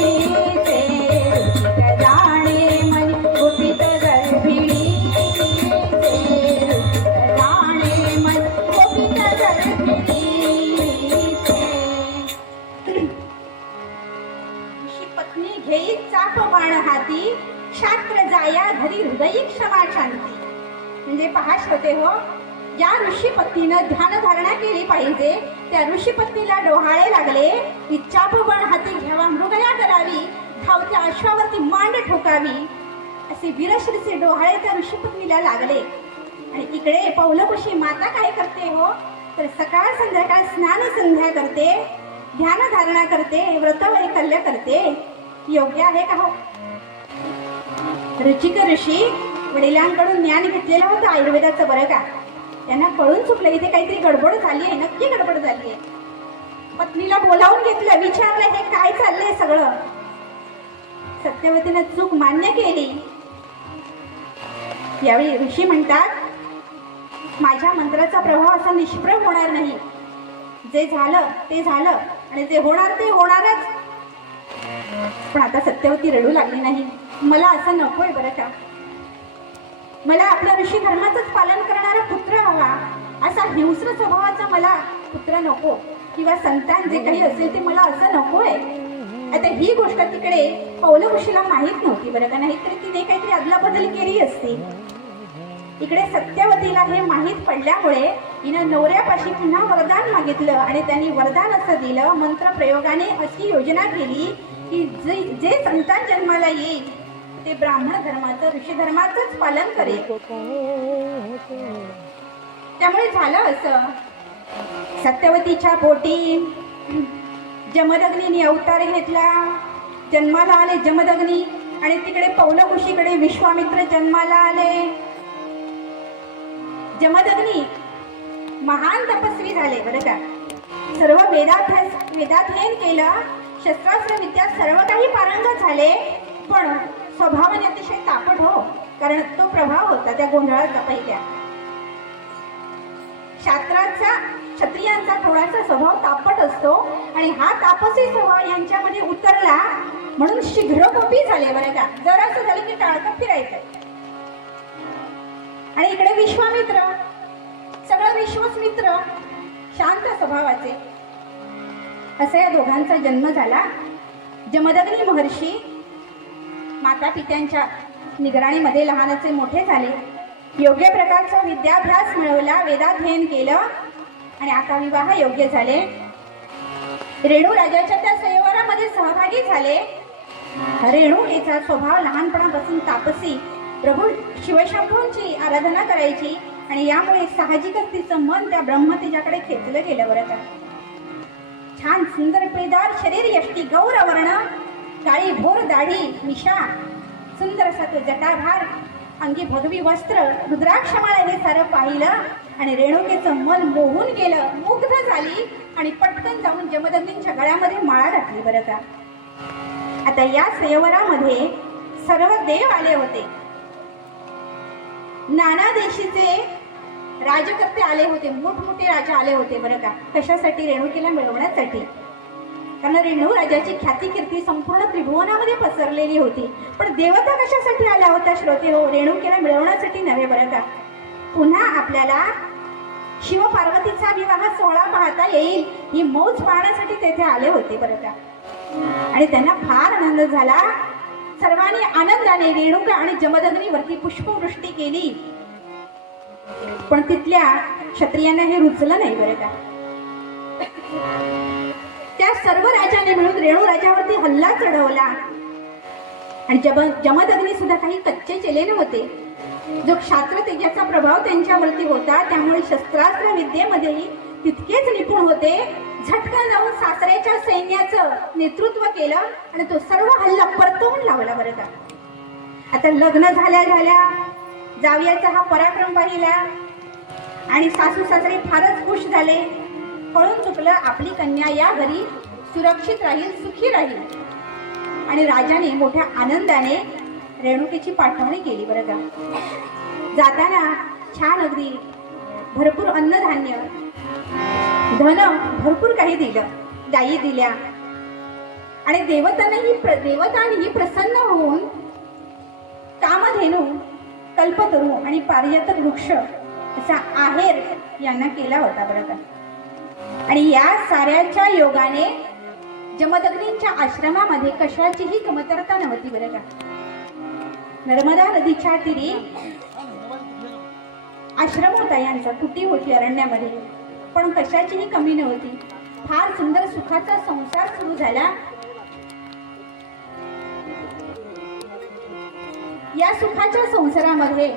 रुचिक जाणे मनी गुपित गर्भिणीचे. रुचिक जाणे मनी गुपित गर्भिणीचे. ऋषी पत्नी घेई चाप बाण हाती, शास्त्र जाया घरी हृदयी क्षमा शांती. म्हणजे पहा श्रोते हो, ज्या ऋषीपत्नीनं ध्यानधारणा केली पाहिजे त्या ऋषीपत्नीला डोहाळे लागले की चाप बाण हाती घ्यावा, मृगया करावी, धावत्या अश्वावरती मांड ठोकावी, असे वीरश्रीचे डोहाळे त्या ऋषीपत्नीला लागले. आणि इकडे पौलकुशी माता काय करते हो तर सकाळ संध्याकाळ स्नान संध्या करते, ध्यानधारणा करते, व्रत वैकल्य करते. योग्य आहे का हो. रुचिक ऋषी वडिलांकडून ज्ञान घेतलेलं होतं आयुर्वेदाचं बरं का. त्यांना कळून चुकलं इथे काहीतरी गडबड झाली आहे, नक्की गडबड झाली आहे. पत्नीला बोलावून घेतलं, विचारलं हे काय चाललंय सगळं. सत्यवतीनं चूक मान्य केली. यावेळी ऋषी म्हणतात माझ्या मंत्राचा प्रभाव असा निष्प्रभ होणार नाही. जे झालं ते झालं आणि जे होणार ते होणारच. पण आता सत्यवती रडू लागली नाही. मला असं नकोय बरं का. मला आपल्या ऋषी धर्माचंच पालन करणारा पुत्र हवा, असा हिंस्र स्वभावाचा मला पुत्र नको, किंवा संतान जे काही असेल ते मला असं नकोय. आता ही गोष्ट तिकडे पौलकुशीला माहीत नव्हती बरं का. नाहीतरी तिने काहीतरी अदलाबदल केली असती. इकडे सत्यवतीला हे माहीत पडल्यामुळे हिनं नवऱ्यापाशी पुन्हा वरदान मागितलं आणि त्यांनी वरदान असं दिलं, मंत्र प्रयोगाने अशी योजना केली की जे संतान जन्माला येईल ते ब्राह्मण धर्माचं ऋषी धर्माचंच पालन करेल. त्यामुळे झालं असं, सत्यवतीच्या पोटी जमदग्नीने अवतार घेतला, जन्माला आले जमदग्नी. आणि तिकडे पौलकुशीकडे विश्वामित्र जन्माला आले. जमदग्नी महान तपस्वी झाले बरं का. सर्व वेदाध्ययन केलं, शस्त्रास्त्र विद्या सर्व काही पारंगत झाले. पण स्वभावाने अतिशय तापट हो, कारण तो प्रभाव होता त्या गोंधळाचा पहिल्या. क्षत्रियांचा थोडासा स्वभाव तापट असतो आणि हा तापसी स्वभाव यांच्यामध्ये उतरला म्हणून शीघ्रकोपी झाले बरं का. जरासं झालं की टाळकं फिरायचं. आणि इकडे विश्वामित्र, सगळं विश्वच मित्र, शांत स्वभावाचे. असा या दोघांचा जन्म झाला. जमदग्नी महर्षी माता पित्यांच्या निगराणीमध्ये लहानाचे मोठे झाले. योग्य प्रकारचा विद्याभ्यास मिळवला, वेदाध्ययन केलं आणि आता विवाह योग्य झाले. रेणू राजाच्या त्या संयोरामध्ये सहभागी झाले. रेणुकेचा स्वभाव लहानपणापासून तापसी, प्रभू शिवशंभूंची आराधना करायची आणि यामुळे साहजिकच तिचं मन त्या ब्रह्मतेजाकडे खेचलं गेलं बरं का. छान सुंदर पेदार शरीर, यष्टी गौरवर्ण, काळी भोर दाढी, मिशा, सुंदर असा तो जटाभार, अंगी भगवी वस्त्र, रुद्राक्षमाळा हे सारं पाहिलं आणि रेणुकेचं मन मोहून गेलं, मुग्ध झाली आणि पटकन जाऊन जमदग्नींच्या गळ्यामध्ये माळा घातली बरं का. आता या संयवरामध्ये सर्व देव आले होते. नाना देशीचे राजकर्ते आले होते, मोठमोठे राजा आले होते बरं का. कशासाठी? रेणुकेला मिळवण्यासाठी. कारण रेणू राजाची ख्याती कीर्ती संपूर्ण त्रिभुवनामध्ये पसरलेली होती. पण देवता कशासाठी आल्या होत्या श्रोते हो? रेणुकेला मिळवण्यासाठी नव्हे बरं का. पुन्हा आपल्याला शिव पार्वतीचा विवाह सोहळा पाहता येईल ही मौज पाहण्यासाठी तेथे आले होते बरं का. आणि त्यांना फार आनंद झाला. सर्वांनी आनंदाने रेणुका आणि जमदग्नीवरती पुष्पवृष्टी केली. पण तिथल्या क्षत्रियांना हे रुचलं नाही बरं का. त्या सर्व राजाने मिळून रेणू राजावरती हल्ला चढवला आणि जमदग्नी सुद्धा काही कच्चे चेले नव्हते. जो क्षात्र तेजाचा प्रभाव त्यांच्यावरती होता त्यामुळे शस्त्रास्त्र विद्येमध्येही तितकेच निपुण होते. झटकन जाऊन सासऱ्याच्या सैन्याचं नेतृत्व केलं आणि तो सर्व हल्ला परतवून लावला बरं का. आता लग्न झाल्या झाल्या जावयाचा हा पराक्रम पाहिला आणि सासू सासरे फारच खुश झाले. कळून चुकलं आपली कन्या या घरी सुरक्षित राहील, सुखी राहील. आणि राजाने मोठ्या आनंदाने रेणुकेची पाठवणी केली बरं का. जाताना छान अगदी भरपूर अन्नधान्य, धन भरपूर काही दिलं, गायी दिल्या आणि देवतांनीही प्रसन्न होऊन कामधेनू, कल्पतरू आणि पारिजातक वृक्ष असा आहेर यांना केला होता बरं का. आणि या साऱ्याच्या योगाने जमदग्नींच्या आश्रमामध्ये कशाचीही कमतरता नव्हती बरं का. नर्मदा नदीच्या तीरी आश्रम होता यांचा, कुटी होती अरण्यामध्ये, पण कशाचीही कमी नव्हती. फार सुंदर सुखाचा संसार सुरू झाला. या सुखाच्या संसारामध्ये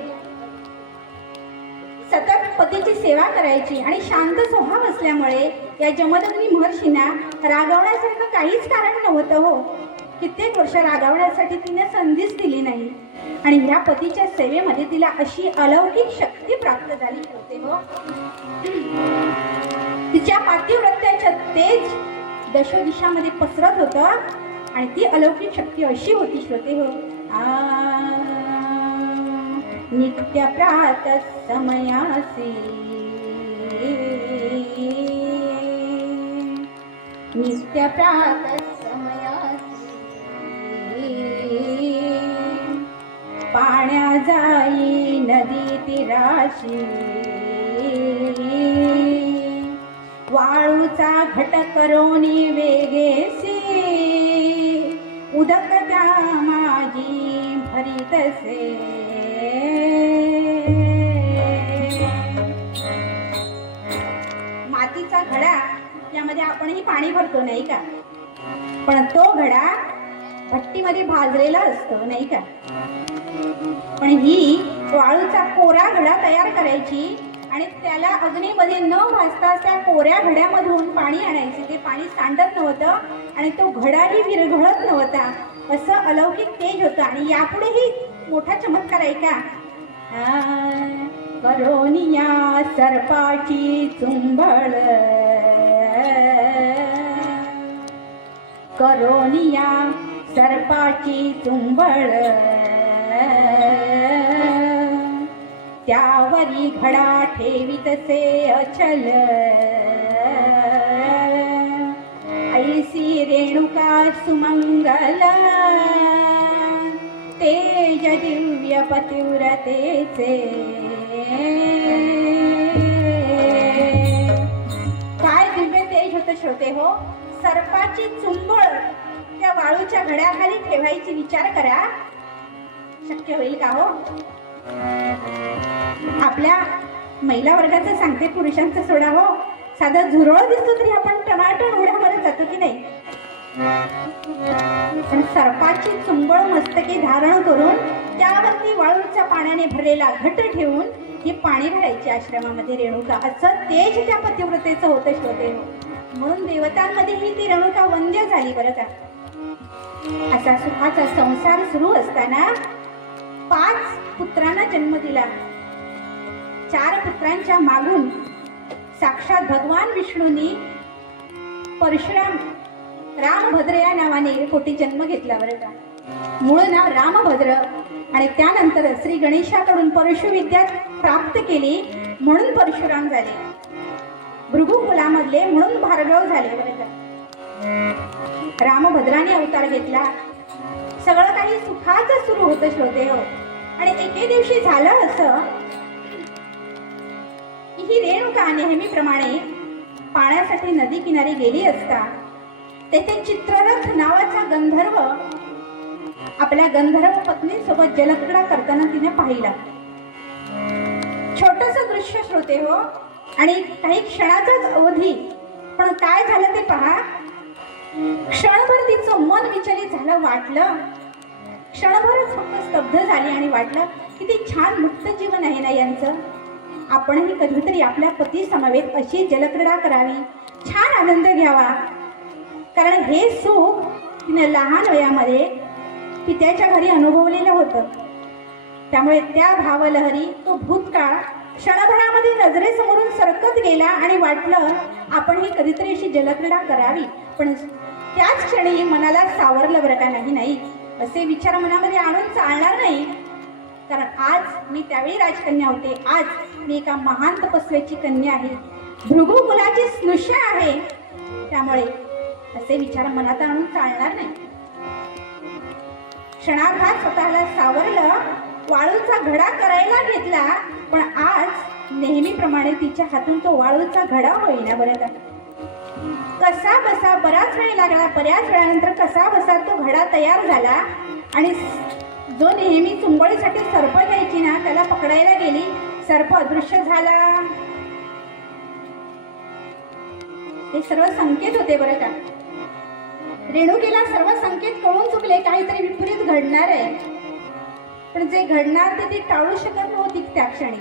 सतत पतीची सेवा करायची आणि शांत स्वभाव असल्यामुळे या जमदग्नी महर्षींना रागवण्यासारखं काहीच कारण नव्हतं हो. कित्येक वर्ष रागवण्यासाठी तिने संधीच दिली नाही आणि या पतीच्या सेवेमध्ये तिला अशी अलौकिक शक्ती प्राप्त झाली होते हो. तिच्या पातिव्रत्याचं तेज दशदिशामध्ये पसरत होतं आणि ती अलौकिक शक्ती अशी होती श्रोते हो. नित्य प्रात समयासी, नित्य प्रात समयासी, पाण्या जाई नदी तीराशी, वाळूचा घट करोनी वेगेसी, उदक त्या माझी भरीतसे. मातीचा घडा यामध्ये आपणही पाणी भरतो नाही का, पण तो घडा भट्टीमध्ये भाजलेला असतो नाही का. पण ही वाळूचा कोरा घडा तयार करायची आणि त्याला अग्नीमध्ये न भाजता त्या कोऱ्या घड्यामधून पाणी आणायचे. ते पाणी सांडत नव्हतं आणि तो घडाही विरघळत नव्हता. असं अलौकिक तेज होतं. आणि यापुढेही मोठा चमत्कार आहे का. करोनिया सर्पाची चुंबळ, करोनिया सर्पाची चुंबळ, त्यावरी घडा ठेवितसे अचल, ऐसी रेणुका सुमंगल तेज दिव्य पतिव्रतेचे. काय दिव्य तेज होतं श्रोते हो. सर्पाची चुंबळ त्या वाळूच्या घड्याखाली ठेवायची विचार करा. शक्य होईल का हो. आपल्या महिला वर्गाचं सांगते, पुरुषांचं सोडा हो. साधा झुरळ दिसतो तरी आपण टमाटम उड्या मारत जातो की नाही. पण सर्पाची चुंबळ मस्तकी धारण करून त्यावरती वाळूच्या पाण्याने भरलेला घट ठेवून ही पाणी भरायची आश्रमामध्ये रेणुका. असं तेज त्या पतिव्रतेचं होतं श्रोते. म्हणून देवतांमध्ये ही ती रेणुका वंद्य झाली बरं का. असा सुखाचा संसार सुरू असताना 5 पुत्रांना जन्म दिला. 4 पुत्रांच्या मागून साक्षात भगवान विष्णूंनी परशुराम रामभद्र या नावाने कोटी जन्म घेतला बरं का. मूळ नाव रामभद्र आणि त्यानंतर श्री गणेशाकडून परशुविद्या प्राप्त केली म्हणून परशुराम झाले. भृगु कुलामधले म्हणून भार्गव झाले बरं का. रामभद्राने अवतार घेतला. सगळं काही सुखाचं सुरू होतं श्रोते हो. आणि एके दिवशी झालं असं की ही रेणुका नेहमीप्रमाणे पाण्यासाठी नदी किनारी गेली असता तेथे चित्ररथ नावाचा गंधर्व आपल्या गंधर्व पत्नीसोबत जलक्रीडा करताना तिने पाहिला. छोटस दृश्य श्रोते हो. आणि काही क्षणाचाच अवधी. पण काय झालं ते पहा. क्षणभर तिचं मन विचलित झालं. वाटलं क्षणभरच फक्त स्तब्ध झाली आणि वाटलं किती छान मुक्त जीवन आहे ना यांचं. आपणही कधीतरी आपल्या पती समवेत अशी जलक्रीडा करावी, छान आनंद घ्यावा. कारण हे सुख तिने लहान वयामध्ये पित्याच्या घरी अनुभवलेलं होतं. त्यामुळे त्या भावलहरी तो भूतकाळ क्षणभरामध्ये नजरेसमोरून सरकत गेला आणि वाटलं आपणही कधीतरी अशी जलक्रीडा करावी. पण त्याच क्षणी मनाला सावरलं बरं का. नाही असे विचार मनामध्ये आणून चालणार नाही. कारण आज मी त्यावेळी राजकन्या होते. आज मी एका महान तपस्वेची कन्या आहे, भृगु कुलाची स्नुषा आहे. त्यामुळे असे विचार मनात आणून चालणार नाही. क्षणार्धात स्वतःला सावरलं, वाळूचा घडा करायला घेतला. पण आज नेहमीप्रमाणे तिच्या हातून तो वाळूचा घडा होईना बरं का. कसा बसा बराच वेळ लागला. बऱ्याच वेळानंतर कसा बसा तो घडा तयार झाला. आणि जो नेहमी चुंबळीसाठी सर्प घ्यायची ना त्याला पकडायला गेली. सर्प अदृश्य झाला. हे सर्व संकेत होते बरं का. रेणुकेला सर्व संकेत कळून चुकले. काहीतरी विपरीत घडणार आहे. पण जे घडणार ते ती टाळू शकत नव्हती त्या क्षणी.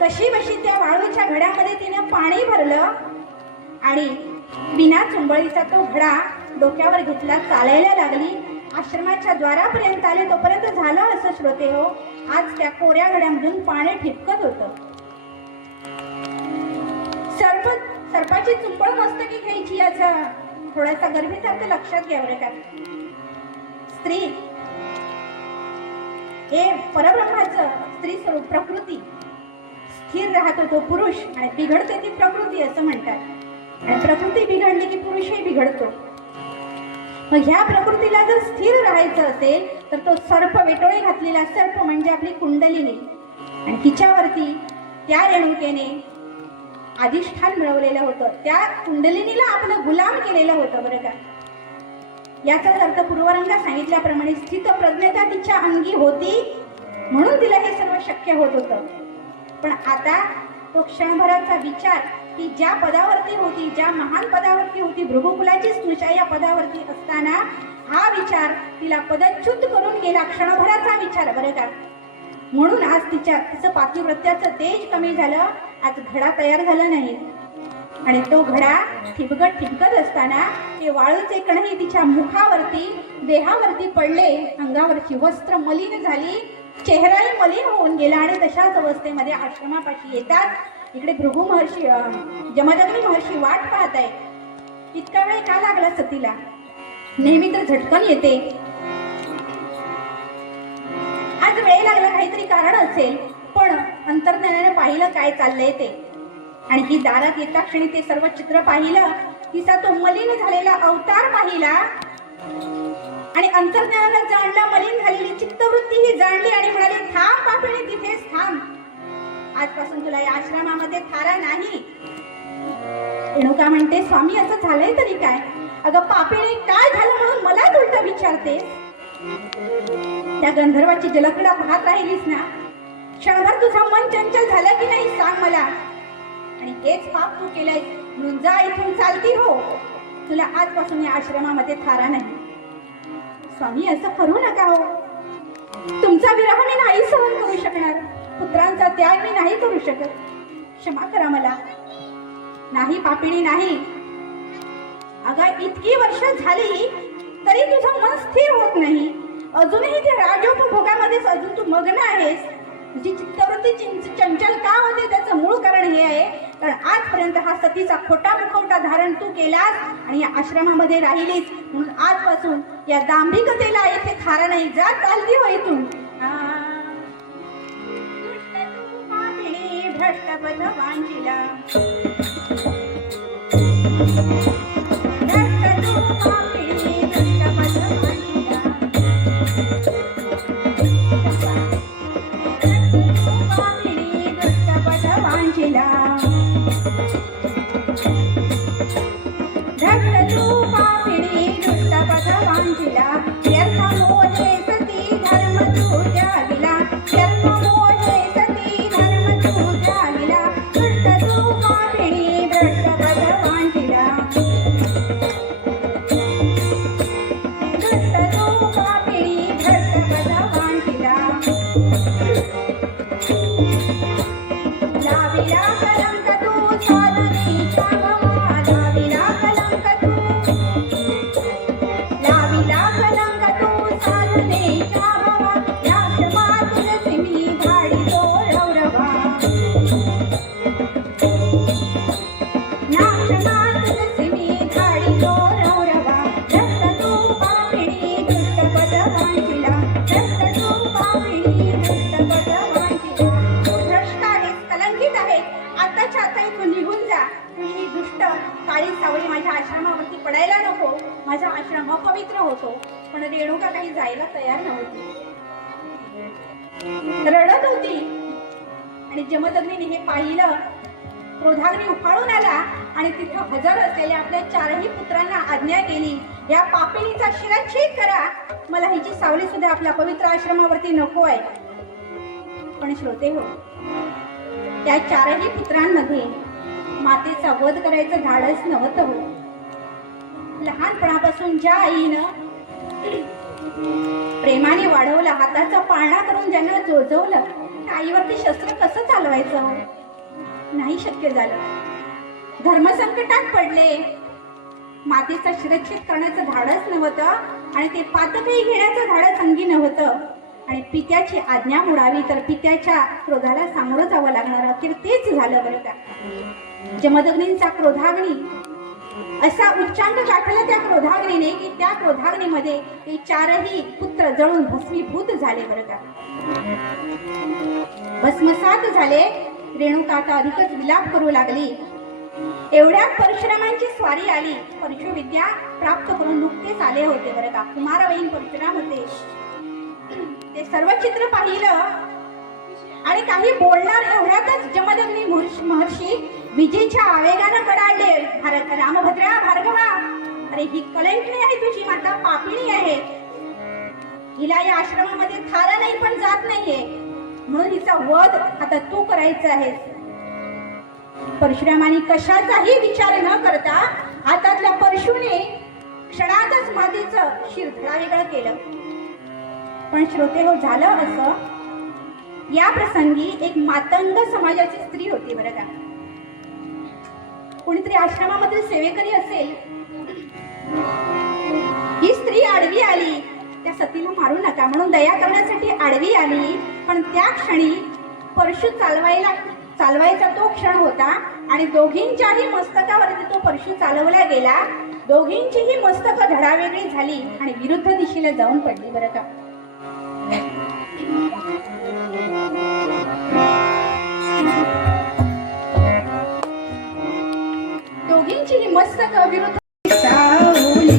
कशी बशी त्या वाळूच्या घड्यामध्ये तिने पाणी भरलं आणि बिना चुंबळीचा तो घडा डोक्यावर घेतला. चालायला लागली. आश्रमाच्या द्वारापर्यंत आले. तोपर्यंत झालं असं श्रोते हो. आज त्या कोऱ्या घड्यामधून पाणी ठिपकत होतं. सर्पाची चुंबळ मस्तकी घ्यायची याचा थोडासा गर्भितार्थ लक्षात घ्या बरं का. स्त्री हे परब्रह्माचं स्त्री स्वरूप प्रकृती. स्थिर राहतो तो पुरुष आणि बिघडते ती प्रकृती असं म्हणतात. आणि प्रकृती बिघडली की पुरुषही बिघडतो. मग ह्या प्रकृतीला जर स्थिर राहायचं असेल तर तो सर्प, वेटोळे घातलेला सर्प म्हणजे आपली कुंडलिनी. आणि तिच्यावरती त्या रेणुकेने अधिष्ठान मिळवलेलं होतं. त्या कुंडलिनीला आपलं गुलाम केलेलं होतं बरं का. याचाच अर्थ पूर्वरंगात सांगितल्याप्रमाणे स्थित प्रज्ञता तिच्या अंगी होती म्हणून तिला हे सर्व शक्य होत होतं. पण आता तो क्षणभराचा विचार ती ज्या पदावरती होती, ज्या महान पदावरती होती, भृगुकुलाची स्नुषा या पदावरती असताना हा विचार तिला पदच्युत करून गेला. क्षणभराचा विचार बरं का. म्हणून आज तिचं पातिव्रत्याचं तेज कमी झालं. आज घडा तयार झाला नाही. आणि तो घडा ठिपकत असताना ते वाळूचे कणही तिच्या मुखावरती, देहावरती पडले. अंगावरची वस्त्र मलिन झाली. चेहराही मलिन होऊन गेला. आणि तशाच अवस्थेमध्ये आश्रमापाशी येतात इकडे भृगु महर्षी, जमदग्नी महर्षी वाट पाहत आहे. इतका वेळ का लागला सतीला. नेहमी तर झटकन येते. आज वेळ लागला, काहीतरी कारण असेल. पण अंतर्ज्ञानाने पाहिलं काय चाललंय ते. आणि ही दारात येता क्षणी ते सर्व चित्र पाहिलं. तिचा तो मलिन झालेला अवतार पाहिला आणि अंतर्ज्ञानाला जाणला. मलिन झालेली चित्तवृत्ती ही जाणली आणि म्हणाली, थांब पापिणी, तिथेच थांब. आजपासून तुला या आश्रमामध्ये थारा नाही. रेणुका म्हणते, स्वामी असं झालंय तरी काय? अगं पापिणी, काय झालं म्हणून मलाच उलट विचारते? त्या गंधर्वाची जलक्रीडा पाहत राहिलीस ना? क्षणभर तुझं मन चंचल झालं की नाही सांग मला? आणि हेच पाप तू केलंय म्हणून जा इथून चालती हो. तुला आजपासून या आश्रमामध्ये थारा नाही. स्वामी असं करू नका हो. तुमचा विरह मी नाही सहन करू शकणार. पुत्रांचा त्याग मी नाही करू शकत. क्षमा करा मला. नाही पापिणी नाही. अगं इतकी वर्ष झाली तरी तुझं मन स्थिर होत नाही. अजूनही ते राजोपभोगामध्येच अजून तू मग्न आहेस. तुझी चित्तवृत्ती चंचल का होते त्याचं मूळ कारण हे आहे, कारण आजपर्यंत हा सतीचा खोटा मुखवटा धारण तू केलास आणि या आश्रमामध्ये राहिलीस. म्हणून आजपासून या दांभिकतेला येथे थारा नाही. जा चालती हो इथून. भ्रष्टपथ वांचिला माझा आश्रम अपवित्र होतो. पण रेणुका काही जायला तयार नव्हती. रडत होती आणि जमदग्नीने हे पाहिलं. क्रोधाग्नी उफाळून आला आणि तिथं हजर असलेल्या आपल्या चारही पुत्रांना आज्ञा केली, या पापिणीचा शिरच्छेद करा. मला हिची सावली सुद्धा आपल्या पवित्र आश्रमावरती नको आहे. पण श्रोते हो, त्या चारही पुत्रांमध्ये मातेचा वध करायचं धाडस नव्हतं हो. लहानपणापासून ज्या आईनं प्रेमाने वाढवलं, हाताचा पाळणा करून ज्यांना जोजवलं, त्या आईवरती शस्त्र कसं चालवायचं? नाही शक्य झालं. धर्मसंकटात पडले. मातेचा शिरच्छेद करण्याचं धाडस नव्हतं आणि ते पातकही घेण्याचं धाडस अंगी नव्हतं. आणि पित्याची आज्ञा मोडावी तर पित्याच्या क्रोधाला सामोरं जावं लागणार. अखेर तेच झालं बरं का. जमदग्नींचा क्रोधाग्नी असा उच्चांक गाठला त्या क्रोधाग्नीने की त्या क्रोधाग्नीमध्ये ते चारही पुत्र जळून भस्मीभूत झाले बरं का. भस्मसात झाले. रेणुका आता अधिकच विलाप करू लागली. एवढ्यात परशुरामांची स्वारी आली. परशुविद्या प्राप्त करून नुकतेच आले होते बरं का. कुमारवयीन परशुराम होते. ते सर्व चित्र पाहिलं आणि काही बोलणार एवढ्यातच जमदग्नी महर्षी विजेच्या आवेगानं कडाडले. रामभद्रा, भार्गवा, अरे ही कलंकिणी आहे तुझी माता, पापिणी आहे. हिला या आश्रमामध्ये थारा नाही पण जात नाहीये, म्हणून हिचा वध आता तू करायचा आहेस. परशुरामाने कशाचाही विचार न करता हातातल्या परशुने क्षणातच मातेचं शिर धडावेगळं केलं. पण श्रोते हो, झालं असं, या प्रसंगी एक मातंग समाजाची स्त्री होती बरं का. कोणीतरी आश्रमामध्ये सेवेकरी असेल. ही स्त्री आडवी आली. त्या सतीला मारू नका म्हणून दया करण्यासाठी आडवी आली. पण त्या क्षणी परशु चालवायचा तो क्षण होता आणि दोघींच्याही मस्तकावरती तो परशु चालवला गेला. दोघींचीही मस्तक धडावेगळी झाली आणि विरुद्ध दिशेला जाऊन पडली बरं का. मस्तक विरुद्ध सावली.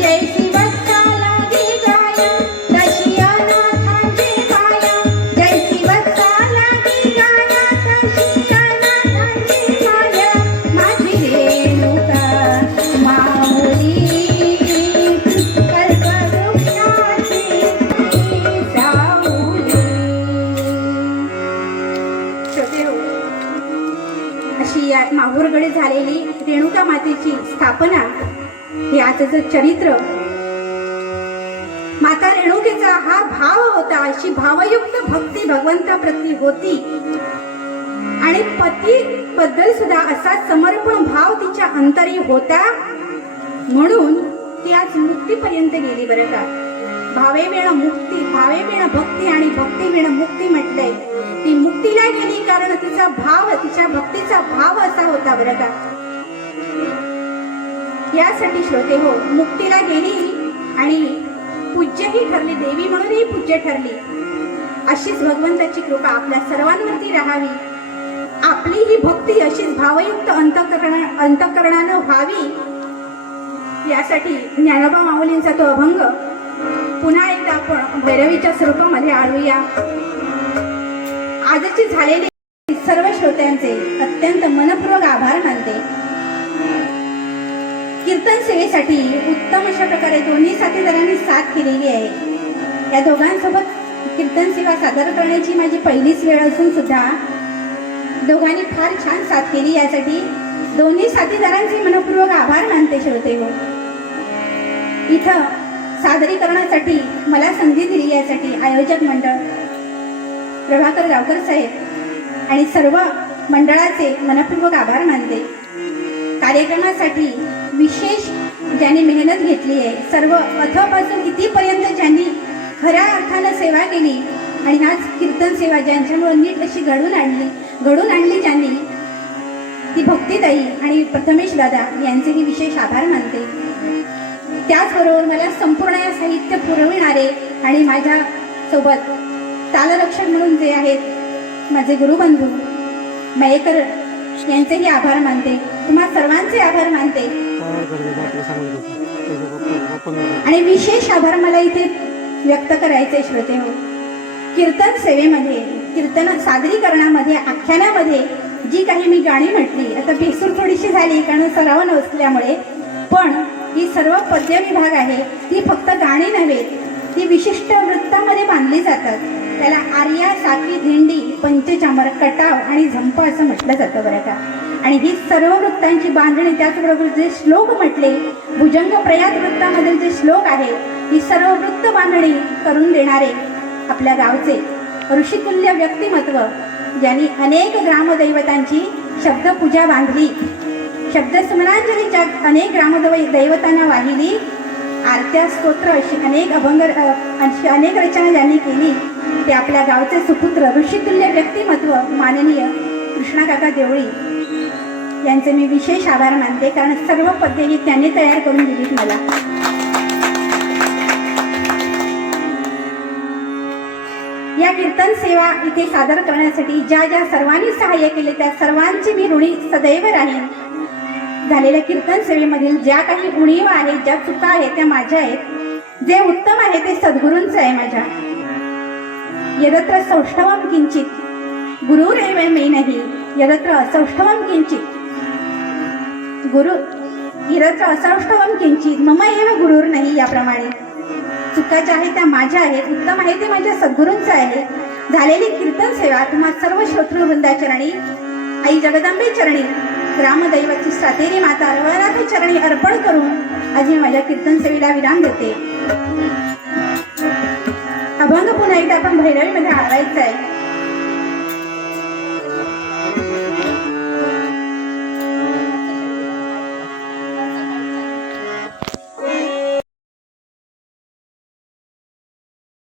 जैसी वत्साला गी गाया तशी अनाथांची माया. जैसी वत्साला गी गाया तशी अनाथांची माया. माझी रेणुका माऊली कल्पवृक्षाची सावली. श्रोते हो, अशी या माहूरगडे झालेली रेणुका मातेची स्थापना, हे आजचं चरित्र, माता रेणुकेचा हा भाव होता. अशी भावयुक्त भक्ती भगवंताप्रती होती आणि पती बद्दल सुद्धा असा समर्पण भाव तिच्या अंतरी होता. म्हणून ती आज मुक्तीपर्यंत गेली बरं का. भावे वेळ मुक्ती, भावे वेळ भक्ती आणि भक्ती वेळ मुक्ती म्हटलंय. ती मुक्तीला गेली कारण तिचा भाव, तिच्या भक्तीचा भाव असा होता बरं का. यासाठी श्रोते हो, मुक्तीला गेली आणि पूज्यही ठरली, देवी म्हणूनही पूज्य ठरली. अशीच भगवंताची कृपा आपल्या सर्वांवरती राहावी. आपली ही भक्ती अशीच भावयुक्त अंतःकरणानं व्हावी. यासाठी ज्ञानोबा माऊलींचा तो अभंग पुन्हा एकदा आपण भैरवीच्या स्वरूपामध्ये आणूया. आजची झालेले सर्व श्रोत्यांचे अत्यंत मनपूर्वक आभार मानते. कीर्तन सेवेसाठी उत्तम अशा प्रकारे दोन्ही साथीदारांनी साथ केलेली आहे. या दोघांसोबत कीर्तन सेवा सादर करण्याची माझी पहिलीच वेळ असून सुद्धा दोघांनी फार छान साथ केली. यासाठी दोन्ही साथीदारांचे मनपूर्वक आभार मानते. श्रोते हो, इथं सादरीकरणासाठी मला संधी दिली यासाठी आयोजक मंडळ, प्रभाकर गावकर साहेब आणि सर्व मंडळाचे मनपूर्वक आभार मानते. कार्यक्रमासाठी विशेष ज्यांनी मेहनत घेतली आहे, सर्व अथपासून इथपर्यंत ज्यांनी खऱ्या अर्थानं सेवा केली आणि आज कीर्तन सेवा ज्यांच्यामुळे नीट अशी घडून आणली ज्यांनी, ती भक्तिताई आणि प्रथमेश दादा यांचेही विशेष आभार मानते. त्याचबरोबर मला संपूर्ण या साहित्य पुरविणारे आणि माझ्या सोबत तालरक्षक म्हणून जे आहेत माझे गुरुबंधू मयेकर यांचेही आभार मानते. तुम्हा सर्वांचे आभार मानते आणि विशेष आभार मला इथे व्यक्त करायचे. श्रोते हो, कीर्तन सेवेमध्ये, कीर्तन सादरीकरणामध्ये, आख्यानामध्ये जी काही मी गाणी म्हटली, आता भेसूर थोडीशी झाली कारण सराव नसल्यामुळे, पण ही सर्व पद्य विभाग आहे ती फक्त गाणी नव्हे, ती विशिष्ट वृत्तामध्ये बांधली जातात. त्याला आर्या, साकी, दिंडी, पंचचामर, कटाव आणि झंप असं म्हटलं जातं बरं का. आणि ही सर्व वृत्तांची बांधणी, त्याचबरोबर जे श्लोक म्हटले, भुजंग प्रयात वृत्तामधील जे श्लोक आहे, ही सर्व वृत्त बांधणी करून देणारे आपल्या गावचे ऋषितुल्य व्यक्तिमत्व, ज्यांनी अनेक ग्रामदैवतांची शब्दपूजा बांधली, शब्दस्मरणांजलीच्या अनेक ग्रामदैवतांना वाहिली, आरत्या स्तोत्र अशी अनेक अभंग, अनेक रचना ज्यांनी केली, ते आपल्या गावचे सुपुत्र ऋषितुल्य व्यक्तिमत्व माननीय कृष्णाकाका देवळी यांचे मी विशेष आभार मानते. कारण सर्व पद्ये ही त्यांनी तयार करून दिलीत मला. या कीर्तन सेवा इथे सादर करण्यासाठी ज्या ज्या सर्वांनी सहाय्य केले त्या सर्वांची मी ऋणी सदैव राहीन. झालेल्या कीर्तन सेवेमधील ज्या काही उणीव आहेत, ज्या चुका आहेत त्या माझ्या आहेत, जे उत्तम आहे ते सद्गुरूंचं आहे माझ्या. यदत्र सौष्ठवम किंचित गुरुरेव मे नाही, यदत्र असौष्ठवम किंचित गुरु, यदत्र असौष्ठवम किंचित मम एव गुरुर नाही. याप्रमाणे चुका ज्या आहेत त्या माझ्या आहेत, उत्तम आहे ते माझ्या सद्गुरूंचं आहे. झालेली कीर्तन सेवा तुम्हा सर्व श्रोतृवृंदाचरणी, आई जगदंबे चरणी, ग्रामदैवाची सातेरी माता रवळनाथ चरणी अर्पण करून आज मी माझ्या कीर्तन सेवेला विराम देते. अभंग पुन्हा एकदा आपण भैरवीमध्ये आळवायचा आहे.